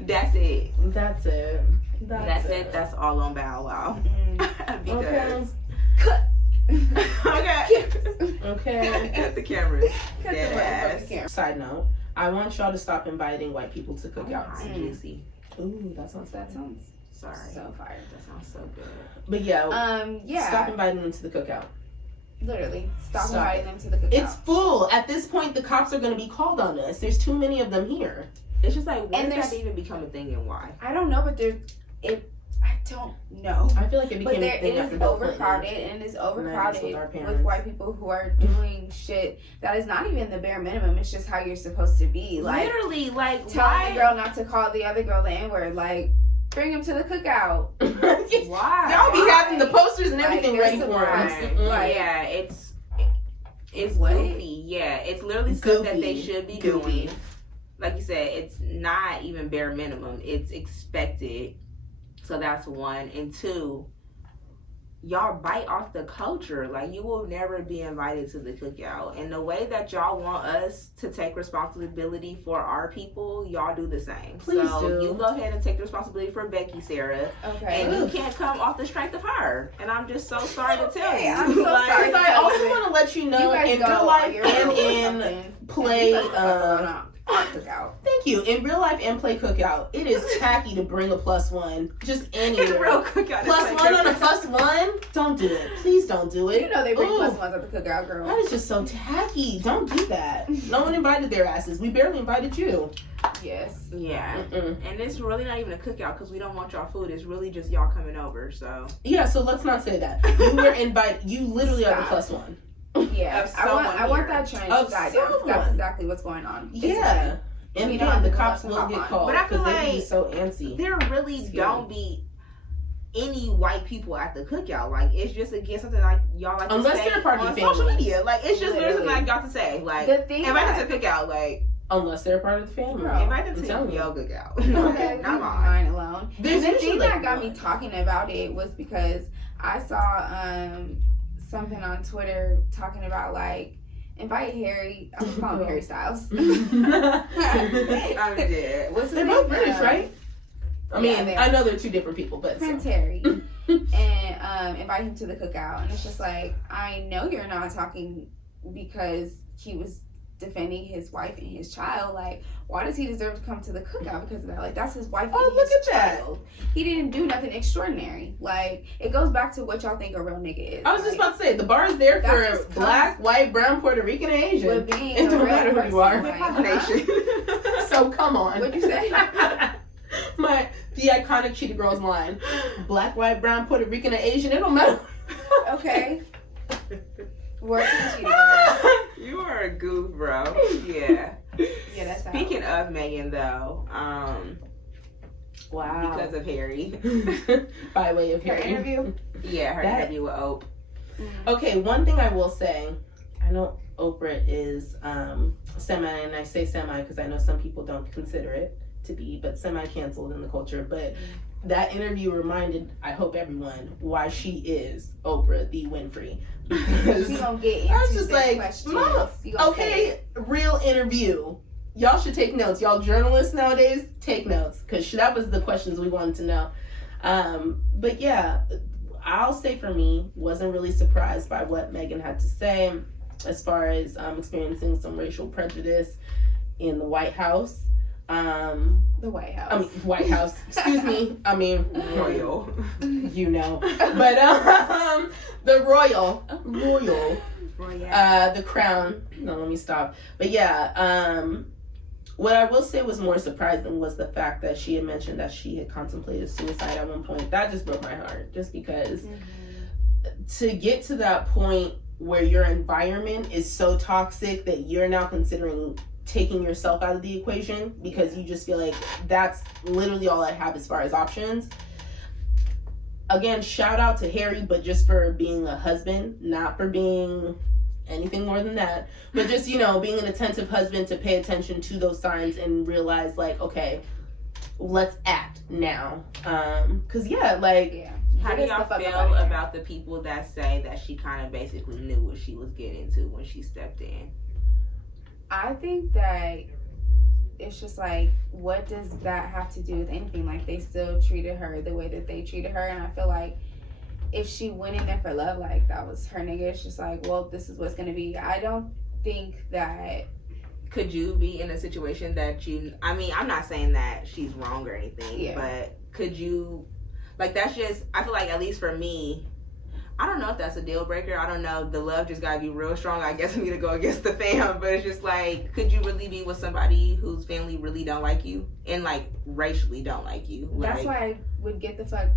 That's it. That's it. That's it. That's all on Bow Wow. Because Okay. Cut the cameras. Cut Dead the ass. camera. Side note, I want y'all to stop inviting white people to cookouts. Juicy. Ooh, that sounds That sounds Sorry. so fire. That sounds so good. But yeah, Yeah. stop inviting them to the cookout. Literally, stop Stop inviting it. them to the cookout. It's full. At this point, the cops are going to be called on us. There's too many of them here. It's just like, when And did that there's- even become a thing and why? I don't know, but I don't know. I feel like it became But a thing it after is Bill Clinton. overcrowded, and it is overcrowded with our with parents. white people who are doing shit that is not even the bare minimum. It's just how you're supposed to be. Like, Literally, like, telling the girl not to call the other girl the N-word. Like, bring him to the cookout. Why? Y'all be having the posters and Like, everything they're ready for us. surprised. Like, Yeah, it's What? goofy. Yeah, it's literally stuff that they Goofy. should be Goofy. doing. Like you said, it's not even bare minimum. It's expected. So that's one. And two, y'all bite off the culture. Like, you will never be invited to the cookout. And the way that y'all want us to take responsibility for our people, y'all do the same. Please so do. you go ahead and take the responsibility for Becky, Sarah. okay. And you can't come off the strength of her. And I'm just so sorry to tell you. I'm so Like, sorry. Because I also want to let you know, You guys in go real on life your and road or in something. play, You guys go on our cookout. thank you. In real life and play cookout, it is tacky to bring a +1 just anywhere. Real cookout. +1 on a +1? Don't do it. Please don't do it. You know they bring Ooh. +1s at the cookout, girl. That is just so tacky. Don't do that. No one invited their asses. We barely invited you. Yes. Yeah. Mm-mm. And it's really not even a cookout because we don't want y'all food. It's really just y'all coming over. So Yeah, so let's not say that. You were invited. You literally are the Stop. +1. Yeah. Of I want someone that trend Of to die down. 'Cause That's someone. exactly what's going on. It's a Yeah. trend. And We don't again, the have cops to will hop get on. called But I feel because they be like so antsy. there really Scary. don't be any white people at the cookout. Like, it's just, again, something like y'all like Unless to say they're part of on the social family. media. Like, it's just literally Literally. like y'all to say. Like, The thing invite that- them to cookout. Like, Unless they're part of the family. Girl, invite them I'm to telling you. your cookout. Okay, Not leave mine. mine alone. There's And the usually thing like that got me one. talking about it was because I saw something on Twitter talking about like invite Harry. I'm just calling him Harry Styles. I'm dead. What's his They're name? both British, right? I mean, Yeah, they I are. know they're two different people, but Prince so. Harry. And invite him to the cookout. And it's just like, I know you're not talking because he was defending his wife and his child. Like, why does he deserve to come to the cookout because of that? Like, that's his wife Oh, and look his at that. child. He didn't do nothing extraordinary. Like, it goes back to what y'all think a real nigga is. I was just Like, about to say, the bar is there That for just black, white, brown, Puerto Rican, and Asian. with being It a don't real matter who person, you are. like, Combination. So come on. What'd you say? The iconic Cheetah Girls line. Black, white, brown, Puerto Rican, and Asian. It don't matter. Okay. Word to the cheetah girl. You are a goof, bro. Yeah. Yeah, that's how. Speaking of Megan, though, Wow. because of Harry. By way of Her Harry. interview. Yeah, her That- interview with Ope. Okay, one thing I will say, I know Oprah is semi, and I say semi because I know some people don't consider it to be, but semi-canceled in the culture. But that interview reminded, I hope everyone, why she is Oprah the Winfrey. Because We gonna get into I was just the like, questions. Mama, You gonna say okay, it. real interview. Y'all should take notes. Y'all journalists nowadays, take notes. Because that was the questions we wanted to know. But yeah, I'll say for me, wasn't really surprised by what Megan had to say as far as experiencing some racial prejudice in the White House. The White House. I mean, White House. Excuse me. I mean, Royal. you know. But the royal, the crown. No, let me stop. But yeah, what I will say was more surprising was the fact that she had mentioned that she had contemplated suicide at one point. That just broke my heart, just because to get to that point where your environment is so toxic that you're now considering taking yourself out of the equation because you just feel like that's literally all I have as far as options. again, shout out to Harry, but just for being a husband, not for being anything more than that, but just, you know, being an attentive husband to pay attention to those signs and realize, like, okay, let's act now. Cause yeah, like, yeah. How do y'all feel about the people that say that she kind of basically knew what she was getting into when she stepped in? I think that it's just like, what does that have to do with anything? Like, they still treated her the way that they treated her, and I feel like if she went in there for love, like, that was her nigga, it's just like, well, this is what's gonna be. I don't think that... Could you be in a situation that you... I mean, I'm not saying that she's wrong or anything, but could you... Like, that's just... I feel like, at least for me, I don't know if that's a deal breaker. I don't know. The love just gotta be real strong, I guess, for me to go against the fam. But it's just like, could you really be with somebody whose family really don't like you? And, like, racially don't like you? Like, that's why I would get the fuck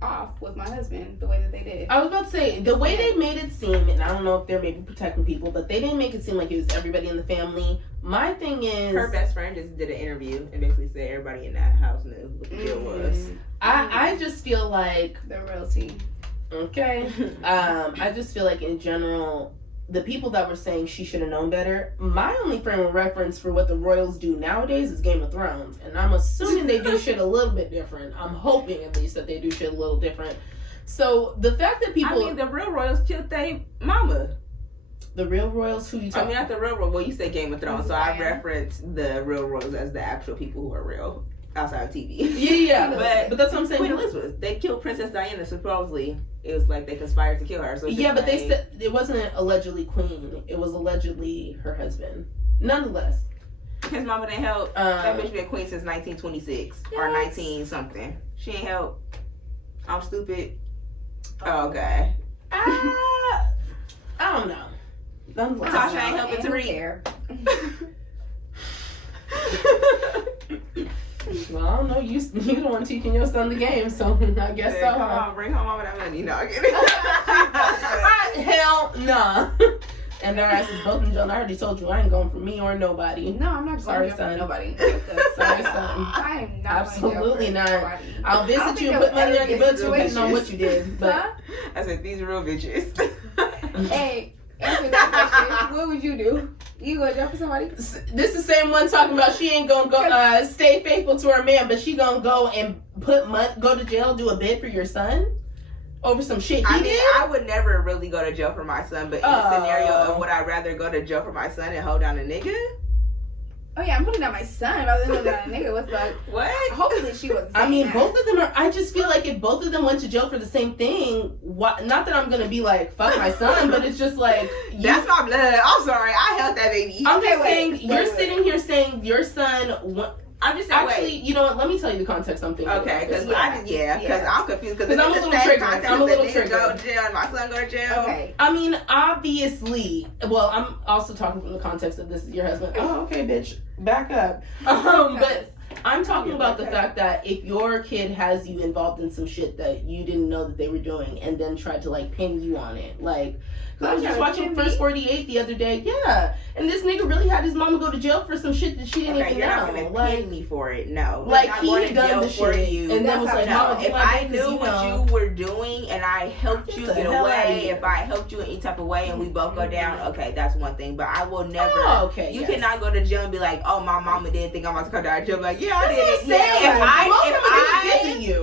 off with my husband the way that they did. I was about to say, the way they made it seem, and I don't know if they're maybe protecting people, but they didn't make it seem like it was everybody in the family. My thing is... Her best friend just did an interview and basically said everybody in that house knew what the deal was. I just feel like... The real tea. Okay. I just feel like in general, the people that were saying she should have known better, my only frame of reference for what the royals do nowadays is Game of Thrones. And I'm assuming they do shit a little bit different. I'm hoping at least that they do shit a little different. So the fact that people... I mean, the real royals killed their mama. The real royals? Who you talking about? I mean, not the real royals. Well, you said Game of Thrones, so I reference the real royals as the actual people who are real outside of TV. Yeah. But that's what I'm saying. Queen Elizabeth. They killed Princess Diana, supposedly. It was like they conspired to kill her. So yeah, but they said it wasn't allegedly Queen. It was allegedly her husband. Nonetheless. His mama didn't help. That bitch been queen since 1926 or 19 something. She ain't help. I'm stupid. Oh, okay. I don't know. Tasha ain't helping to read. Well, I don't know. You the one teaching your son the game, so I guess so. Come on, bring home all that money. No, I'm kidding. Hell nah. And their asses both in jail. I already told you I ain't going for me or nobody. No, I'm not going for nobody. Sorry, son. I am not. Absolutely not. I'll visit you and put money on your book depending on what you did. But I said these real bitches. Hey, answer that question. What would you do? You gonna jump for somebody? This is the same one talking about she ain't gonna go stay faithful to her man, but she gonna go and go to jail, do a bid for your son over some shit he did? I would never really go to jail for my son, but in the scenario of would I rather go to jail for my son and hold down a nigga? Oh yeah, I'm putting down my son rather than holding down a nigga. What's that? What? Hopefully she wasn't. I mean, both of them are. I just feel like if both of them went to jail for the same thing, not that I'm gonna be like fuck my son, but it's just like that's my blood. I'm sorry, I held that baby. I'm just saying you're sitting here saying your son. I'm just saying, actually, you know what? Let me tell you the context I'm thinking. Okay, because I'm confused. Because I'm a little triggered. I'm a little triggered. Go to jail and my son go to jail. Okay. I mean, obviously. Well, I'm also talking from the context of this is your husband. Oh, okay, bitch. Back up. But I'm talking about the fact that if your kid has you involved in some shit that you didn't know that they were doing, and then tried to like pin you on it, like. I was just watching First 48 the other day. Yeah. And this nigga really had his mama go to jail for some shit that she didn't even know. You're not gonna pay me for it. No. Like he had done the shit. You. And then was like, no. If I knew what you were doing and I helped you get away, if I helped you in any type of way and we both go down, okay, that's one thing. But I will never. Oh, okay. You cannot go to jail and be like, oh, my mama didn't think I'm about to come down to jail. Like, yeah, I did it.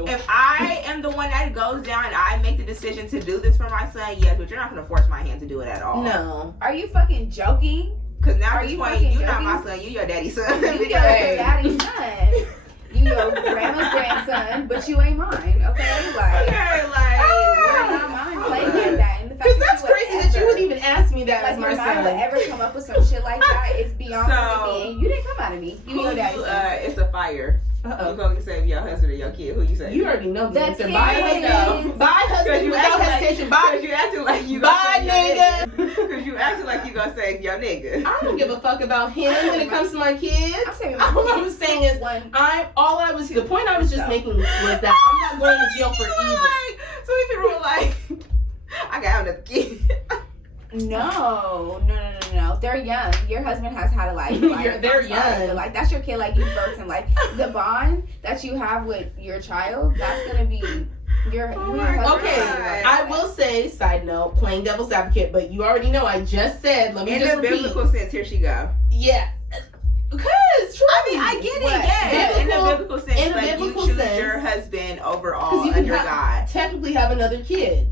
If I am the one that goes down and I make the decision to do this for my son, yes, but you're not gonna force my hand to do it at all. No. Are you fucking joking? Because now at this point, you're not my son, you your daddy's son. You your daddy's son. You your grandma's grandson, but you ain't mine, okay? We're not mine. Play like that. Because that's crazy that you would even ask me that like as my son. Like your mind would ever come up with some shit like that. It's beyond me. And you didn't come out of me. You your daddy's son. It's a fire. You gonna save your husband or your kid? Who you say? You already know the answer. Bye, husband. Bye, husband. Without hesitation. Bye. Because you acting like you. Bye, nigga. Because you acting like you gonna save your nigga. I don't give a fuck about him when it comes to my kids. All I was saying is, the point I was just making was that I'm not going to jail for either. So if you were like, I got another kid. No. They're young. Your husband has had a life. They're young. Like that's your kid. Like you birthed him. Like the bond that you have with your child, that's gonna be You're Okay, I will say, side note, playing devil's advocate, but you already know I just said, let me in just the repeat. biblical sense, here she go. Yeah. Because, I get it, yeah. In the biblical sense, in the like biblical you choose sense, your husband over all you under can God. technically have another kid.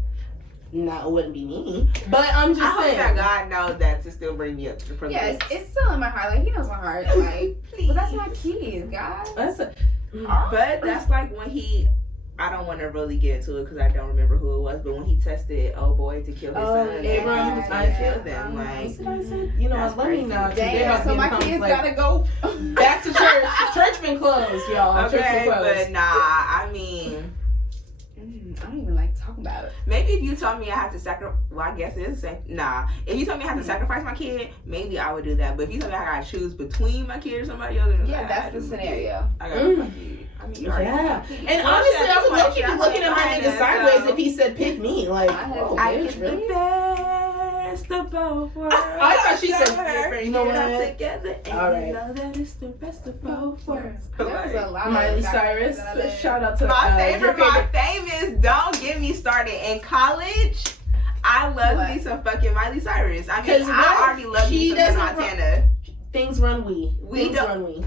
No, it wouldn't be me. But I'm just I saying. hope that God knows that to still bring me up to the front. Yeah, it's still in my heart. Like, he knows my heart. Like, but that's my kid, guys. That's a, But that's like when he, I don't want to really get into it because I don't remember who it was, but when he tested old boy to kill his son, Abraham, he was I kill said them. Like, what I said? You know, I love me now. Damn, so my kids gotta go back to church. Church been closed, y'all. okay, Church been closed. but nah, I mean, I don't even like talking about it. maybe if you told me I have to sacrifice, well, I guess it is the same. Nah, if you told me I have to sacrifice my kid, maybe I would do that. But if you told me I gotta choose between my kid or somebody else, then Yeah, that's the scenario. I gotta pick my kid. I mean, you already Yeah. pick my kid. And Well, honestly, shit, I would that's low-key why be looking at my I nigga so- sideways if he said pick me. Like, oh, I bitch, get really? the best of both worlds. I thought she said, you know what? Together, and All right. you know that it's the best of both worlds. There was a lot Miley of Cyrus. that I love. Shout out to My your famous. Don't get me started. In college, I love me some fucking Miley Cyrus. I mean, 'Cause I already love me she some doesn't Montana. Things run we. We Things don't- run we.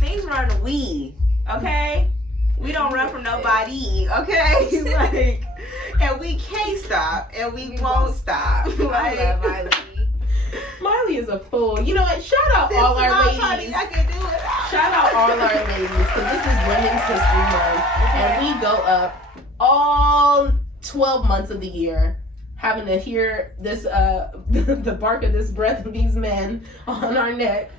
Things run we, okay? We don't run from nobody, okay? Like, and we can't stop, and we won't stop. I Like, love Miley. Miley is a fool. You know what? Shout out this all is our my ladies. party. I can do it. Shout out all our ladies because this is Women's History Month, and we go up all 12 months of the year, having to hear this the bark of this breath of these men on our neck.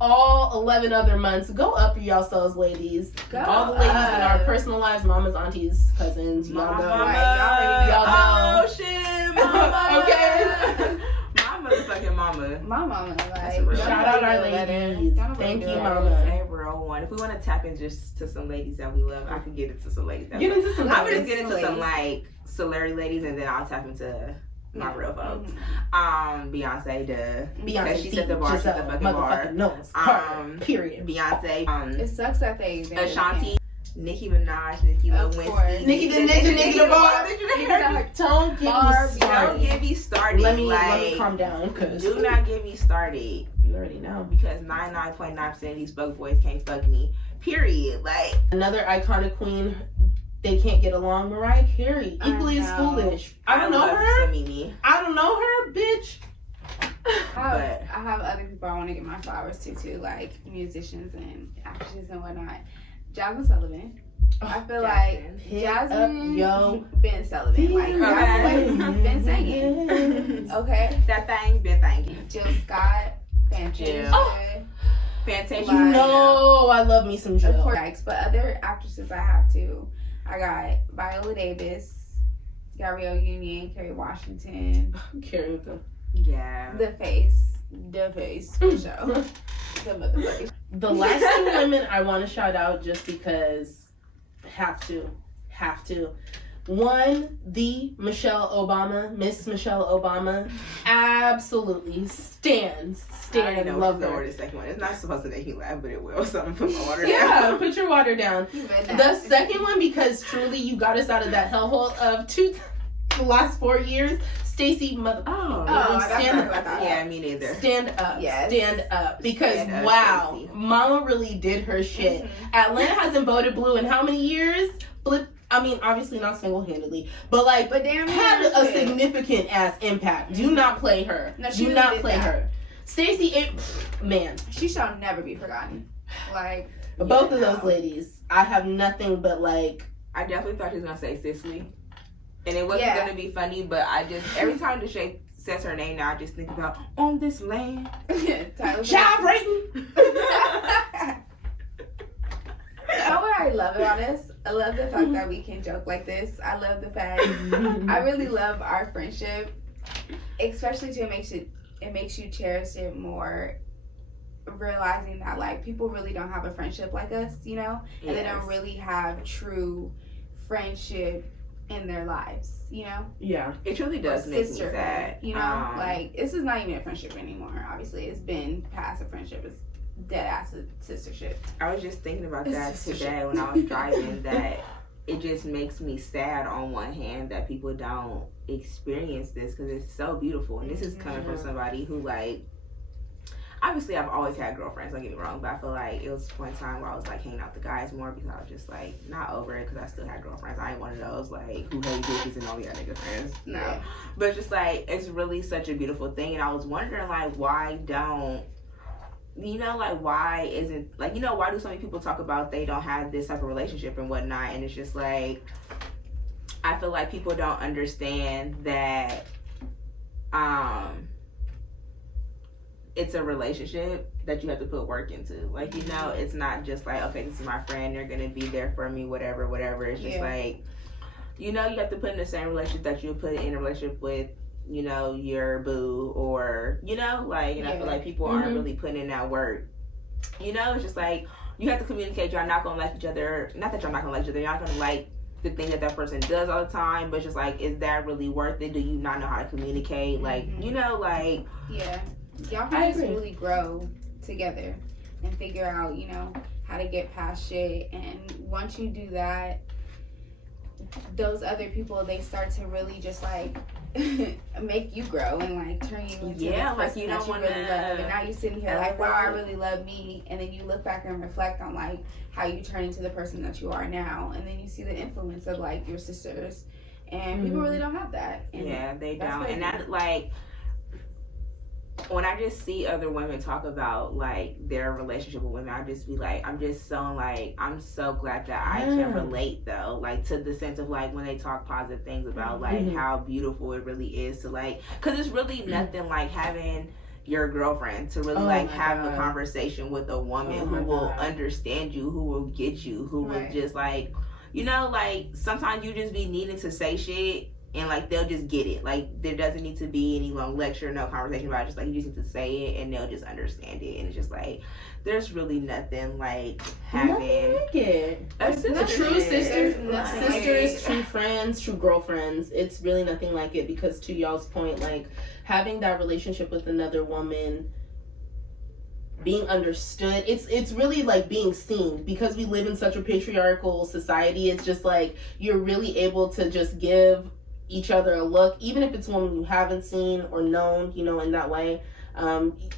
All 11 other months, go up for yourselves, ladies. Go all the ladies in our up. personal lives, mamas, aunties, cousins, y'all know. Mama. Y'all know. Oh shit, mama. Okay. My motherfucking mama. My mama, That's like, real. Shout out our ladies. Thank you, mama. Favorite one. If we want to tap in just to some ladies that we love, I could get into some ladies that Get into some. I would just ladies. get into some like celebrity ladies, and then I'll tap into my real folks. Beyonce, Beyonce, she set the bar, Giselle, set the fucking bar. motherfucking Knowles, Carter, period. Beyonce, it sucks that they Ashanti, Nicki Minaj, Nicki Of Lewinsky, course. Nicki the bar. Did you hear me? Don't get me Don't started. get me started. Let me like, calm down, cause do not get me started. you already know. Because 99.9% of these fuck boys can't fuck me. Period. Like, Another iconic queen, they can't get along. Mariah Carey, equally as foolish. I don't know love her. Mimi. I don't know her, bitch. I have other people I want to give my flowers to, like musicians and actresses and whatnot. Jasmine Sullivan. I feel like Jasmine, yo, Ben Sullivan, like Okay. I've always been singing. Okay, That thing been thanking. Jill Scott, Fantasia. Jill. Fantasia. You know I love me some Of Jill. course, but other actresses I have to. I got Viola Davis, Gabrielle Union, Kerry Washington, Carey. Yeah. The Face for sure. The motherfucker. The last two women I want to shout out just because have to. One, the Miss Michelle Obama, absolutely stands. I know Love the her. the second one. It's not supposed to make me laugh, but it will. So I'm put my water Yeah, down. put your water down. The second one, because truly you got us out of that hellhole of the last 4 years. Stacey, stand up. Yeah, me neither. Stand up. Yes. Stand up. Because Stand up, wow, Stacey. Mama really did her shit. Mm-hmm. Atlanta hasn't voted blue in how many years? I mean, obviously not single-handedly, but like, But damn, had a significant ass impact. Do not play her. No, she Do really not did play that. her. Stacey, man. She shall never be forgotten. Like Both of those ladies, I have nothing but like. I definitely thought she was gonna say Cicely, and it wasn't gonna be funny. But I just every time Deshae says her name now, I just think about on this land. Tyler. Jive rating. You know what I love about this? I love the fact that we can joke like this. I love the fact. I really love our friendship, especially to it makes you cherish it more, realizing that like people really don't have a friendship like us, you know, and they don't really have true friendship in their lives, you know. Yeah, It truly does make me sad. You know, like this is not even a friendship anymore. Obviously, it's been past a friendship. It's dead ass a sistership. I was just thinking about It's that just a today when I was driving. That it just makes me sad on one hand that people don't experience this because it's so beautiful. And this is coming from somebody who, like, obviously I've always had girlfriends, don't get me wrong, but I feel like it was one time where I was like hanging out with the guys more because I was just like not over it because I still had girlfriends. I ain't one of those like who hate bitches and only got nigga friends. No. Yeah. But it's just like it's really such a beautiful thing, and I was wondering like why don't like why isn't like why do so many people talk about they don't have this type of relationship and whatnot, and it's just like I feel like people don't understand that it's a relationship that you have to put work into. Like, it's not just like, okay, this is my friend, they're gonna be there for me, whatever. It's just like, you have to put in the same relationship that you would put in a relationship with, your boo or, I feel like people aren't really putting in that work. It's just like, you have to communicate. Y'all not gonna like each other. Not that y'all not gonna like each other. Y'all not gonna like the thing that person does all the time, but it's just like, is that really worth it? Do you not know how to communicate? Like, Yeah. Y'all can just really grow together and figure out, how to get past shit. And once you do that, those other people, they start to really just like make you grow and like turn you into this person you that you really love. And now you're sitting here like, wow, I really love me. And then you look back and reflect on like how you turn into the person that you are now. And then you see the influence of like your sisters. And people really don't have that. And they don't. And that like, when I just see other women talk about like their relationship with women, I just be like, I'm so glad that I can relate though, like to the sense of like when they talk positive things about like how beautiful it really is to like, cause it's really nothing like having your girlfriend to really have a conversation with a woman who will understand you, who will get you, who will just like, like sometimes you just be needing to say shit. And, like, they'll just get it. Like, there doesn't need to be any long lecture, no conversation about it. Just, like, you just need to say it, and they'll just understand it. And it's just, like, there's really nothing, like, having... Nothing like it. True sisters, true friends, true girlfriends. It's really nothing like it because, to y'all's point, like, having that relationship with another woman... being understood, it's really like being seen because we live in such a patriarchal society. It's just like you're really able to just give each other a look, even if it's one you haven't seen or known, in that way.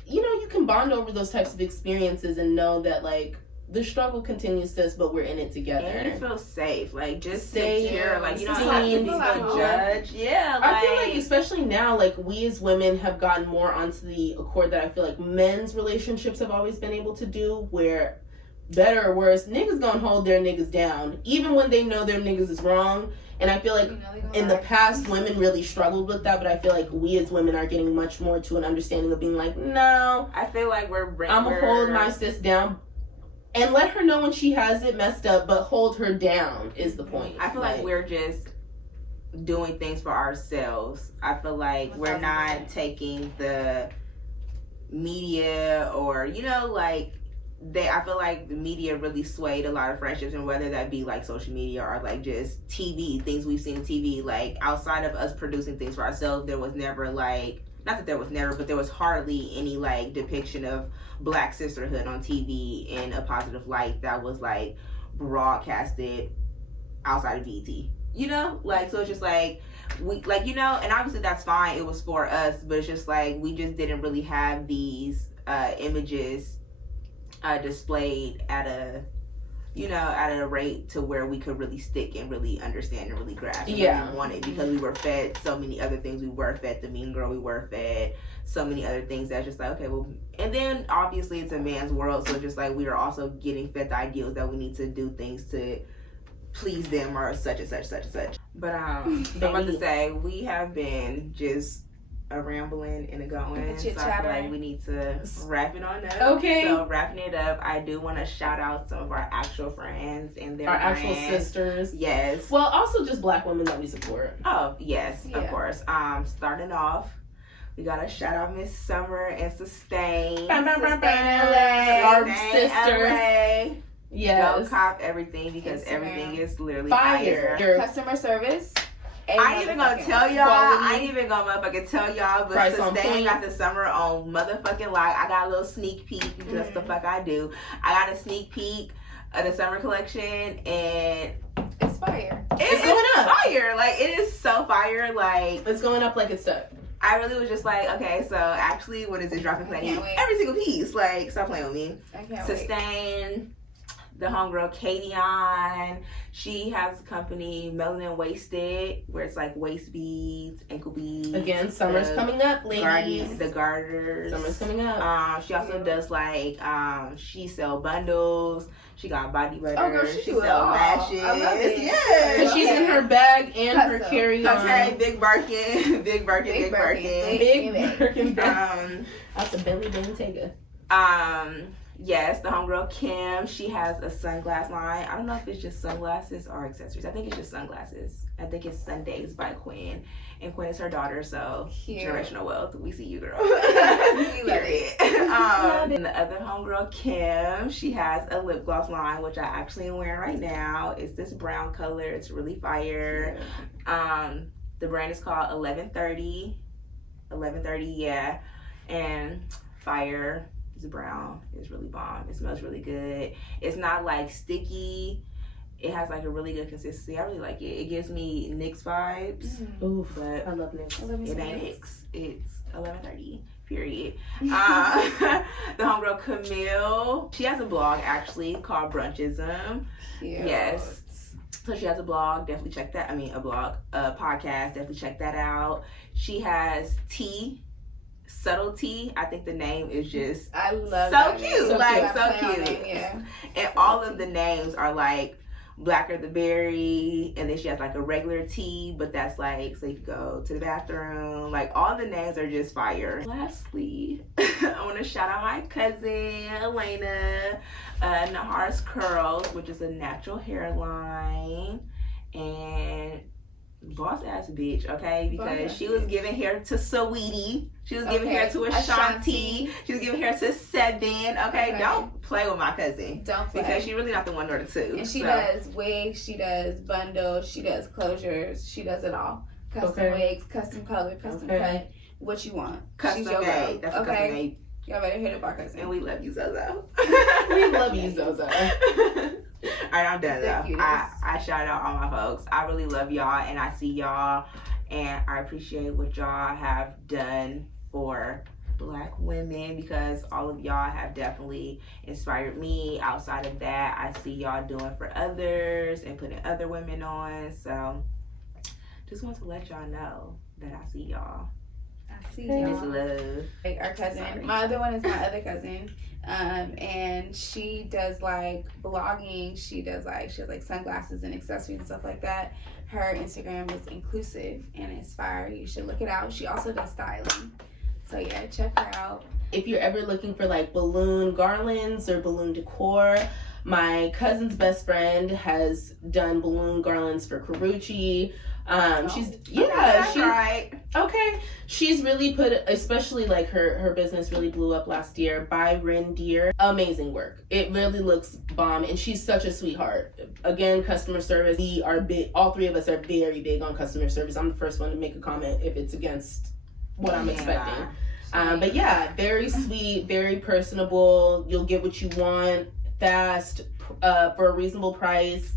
You can bond over those types of experiences and know that like the struggle continues but we're in it together. And you feel safe, like just secure, like you don't have to be judged. Yeah, like, I feel like especially now, like we as women have gotten more onto the accord that I feel like men's relationships have always been able to do, where better or worse, niggas gonna hold their niggas down, even when they know their niggas is wrong. And I feel like in the past, women really struggled with that, but I feel like we as women are getting much more to an understanding of being like, no. I feel like I'm gonna hold my sis down. And let her know when she has it messed up, but hold her down is the point. I feel like we're just doing things for ourselves. I feel like we're not taking the media or, I feel like the media really swayed a lot of friendships, and whether that be like social media or like just TV, things we've seen on TV, like outside of us producing things for ourselves, there was never like, not that there was never, but there was hardly any like depiction of Black sisterhood on TV in a positive light that was like broadcasted outside of BET. So it's just like we and obviously that's fine. It was for us, but it's just like we just didn't really have these images displayed at a rate to where we could really stick and really understand and really grasp what we wanted, because we were fed so many other things. We were fed the mean girl. We were fed so many other things that's just like, okay, well, and then obviously it's a man's world, so just like we are also getting fed the ideals that we need to do things to please them or such and such, such and such. But I'm about to say, we have been just a rambling and a going, so I feel like we need to wrap it on up. Okay. So wrapping it up, I do want to shout out some of our actual friends and their actual sisters. Yes. Well, also just Black women that we support. Oh yes, of course. Starting off, we gotta shout out Miss Summer and Sustain. Our sister. LA. Yes. Go cop everything because everything is literally fire. Customer service. I ain't even gonna tell y'all. I ain't even gonna motherfucking tell y'all. But Sustain got the summer on motherfucking lock. I got a little sneak peek because the fuck I do. I got a sneak peek of the summer collection, and it's fire. fire. It's going up. Fire. Like, it is so fire. Like, It's going up like it's stuck. I really was just like, okay, so actually, what is it? Dropping plenty? Every single piece. Like, stop playing with me. I can't Sustain. The homegirl Kadion, she has a company, Melanin Wasted, where it's like waist beads, ankle beads. Again, summer's coming up, ladies. The garters. Summer's coming up. She also does like she sell bundles. She got body butter. Oh, girl, she sell lashes. I love it. Yeah, Because she's in her bag and her Custom. carry-on. Okay, big Birkin, big Birkin. Big Birkin bag. That's a Billy Bentayga. Yes, the homegirl Kim, she has a sunglass line. I don't know if it's just sunglasses or accessories. I think it's just sunglasses. I think it's Sundays by Quinn. And Quinn is her daughter, so Cute. Generational wealth. We see you, girl. We love it. And the other homegirl, Kim, she has a lip gloss line, which I actually am wearing right now. It's this brown color. It's really fire. The brand is called 1130. 1130, yeah. And fire. It's brown. It's really bomb. It smells really good. It's not like sticky. It has like a really good consistency. I really like it. It gives me NYX vibes. Oof, but I love NYX. It ain't NYX. It's 11:30. Period. The homegirl Camille. She has a blog actually called Brunchism. Cute. Yes. So she has a blog. Definitely check that. A podcast. Definitely check that out. She has tea. Subtlety, I think the name is just I love so that cute, name. so cute. Yeah. And all of the names are like Blacker the Berry, and then she has like a regular tea, but that's like so you can go to the bathroom. Like all the names are just fire. Lastly, I want to shout out my cousin Elena, Nahar's Curls, which is a natural hairline, and boss ass bitch, okay? Because she was giving hair to Saweetie. She was giving hair to Ashanti. She was giving hair to Seven. Okay? Don't play with my cousin. Don't play. Because she's really not the one nor the two. And she does wigs, she does bundles, she does closures, she does it all. Custom wigs, custom color, custom cut, what you want. Custom made. That's custom made. Y'all better hit up our cousin. And we love you, Zozo. We love you, Zozo. Alright, I'm done though. I shout out all my folks. I really love y'all and I see y'all and I appreciate what y'all have done for Black women because all of y'all have definitely inspired me. Outside of that, I see y'all doing for others and putting other women on. So just want to let y'all know that I see y'all. I see y'all. It's love. Like our cousin. Sorry. My other one is my other cousin. And she does like blogging. She has like sunglasses and accessories and stuff like that. Her Instagram is inclusive and inspired. You should look it out. She also does styling. So yeah, check her out. If you're ever looking for like balloon garlands or balloon decor, my cousin's best friend has done balloon garlands for Karuchi. She's really put, especially like her business really blew up last year by Rendier. Amazing work. It really looks bomb, and she's such a sweetheart. Again, customer service. We are big. All three of us are very big on customer service. I'm the first one to make a comment if it's against what I'm expecting. But yeah, very sweet, very personable. You'll get what you want fast for a reasonable price.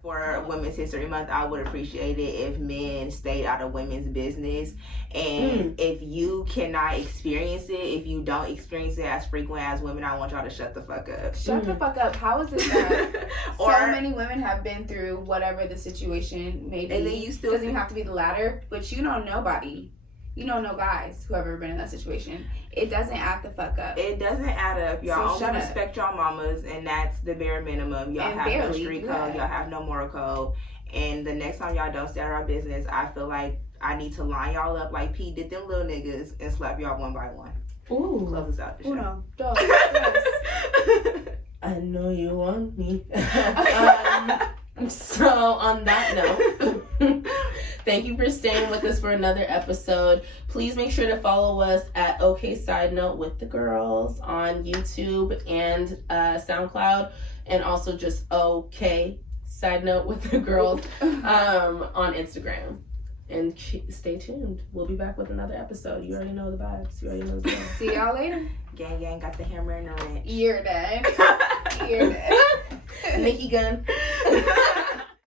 For Women's History Month, I would appreciate it if men stayed out of women's business. And if you cannot experience it, if you don't experience it as frequent as women, I want y'all to shut the fuck up. Shut the fuck up. How is it that so many women have been through whatever the situation may be? And then you still doesn't even have to be the latter, but you know nobody. You know no guys who have ever been in that situation. It doesn't add the fuck up. It doesn't add up. Y'all So only respect y'all mamas, and that's the bare minimum. Y'all And have no barely, street code. Y'all have no moral code. And the next time y'all don't stay out of our business, I feel like I need to line y'all up like P did them little niggas and slap y'all one by one. Ooh. Close us out the show. Uno, dos, tres. I know you want me. So on that note, thank you for staying with us for another episode. Please make sure to follow us at OK Sidenote with the Girls on YouTube and SoundCloud, and also just OK Sidenote with the Girls on Instagram. And stay tuned. We'll be back with another episode. You already know the vibes. You already know the vibes. See y'all later. Gang gang got the hammer and the wrench. You're dead. You're dead. Nikki Gunn.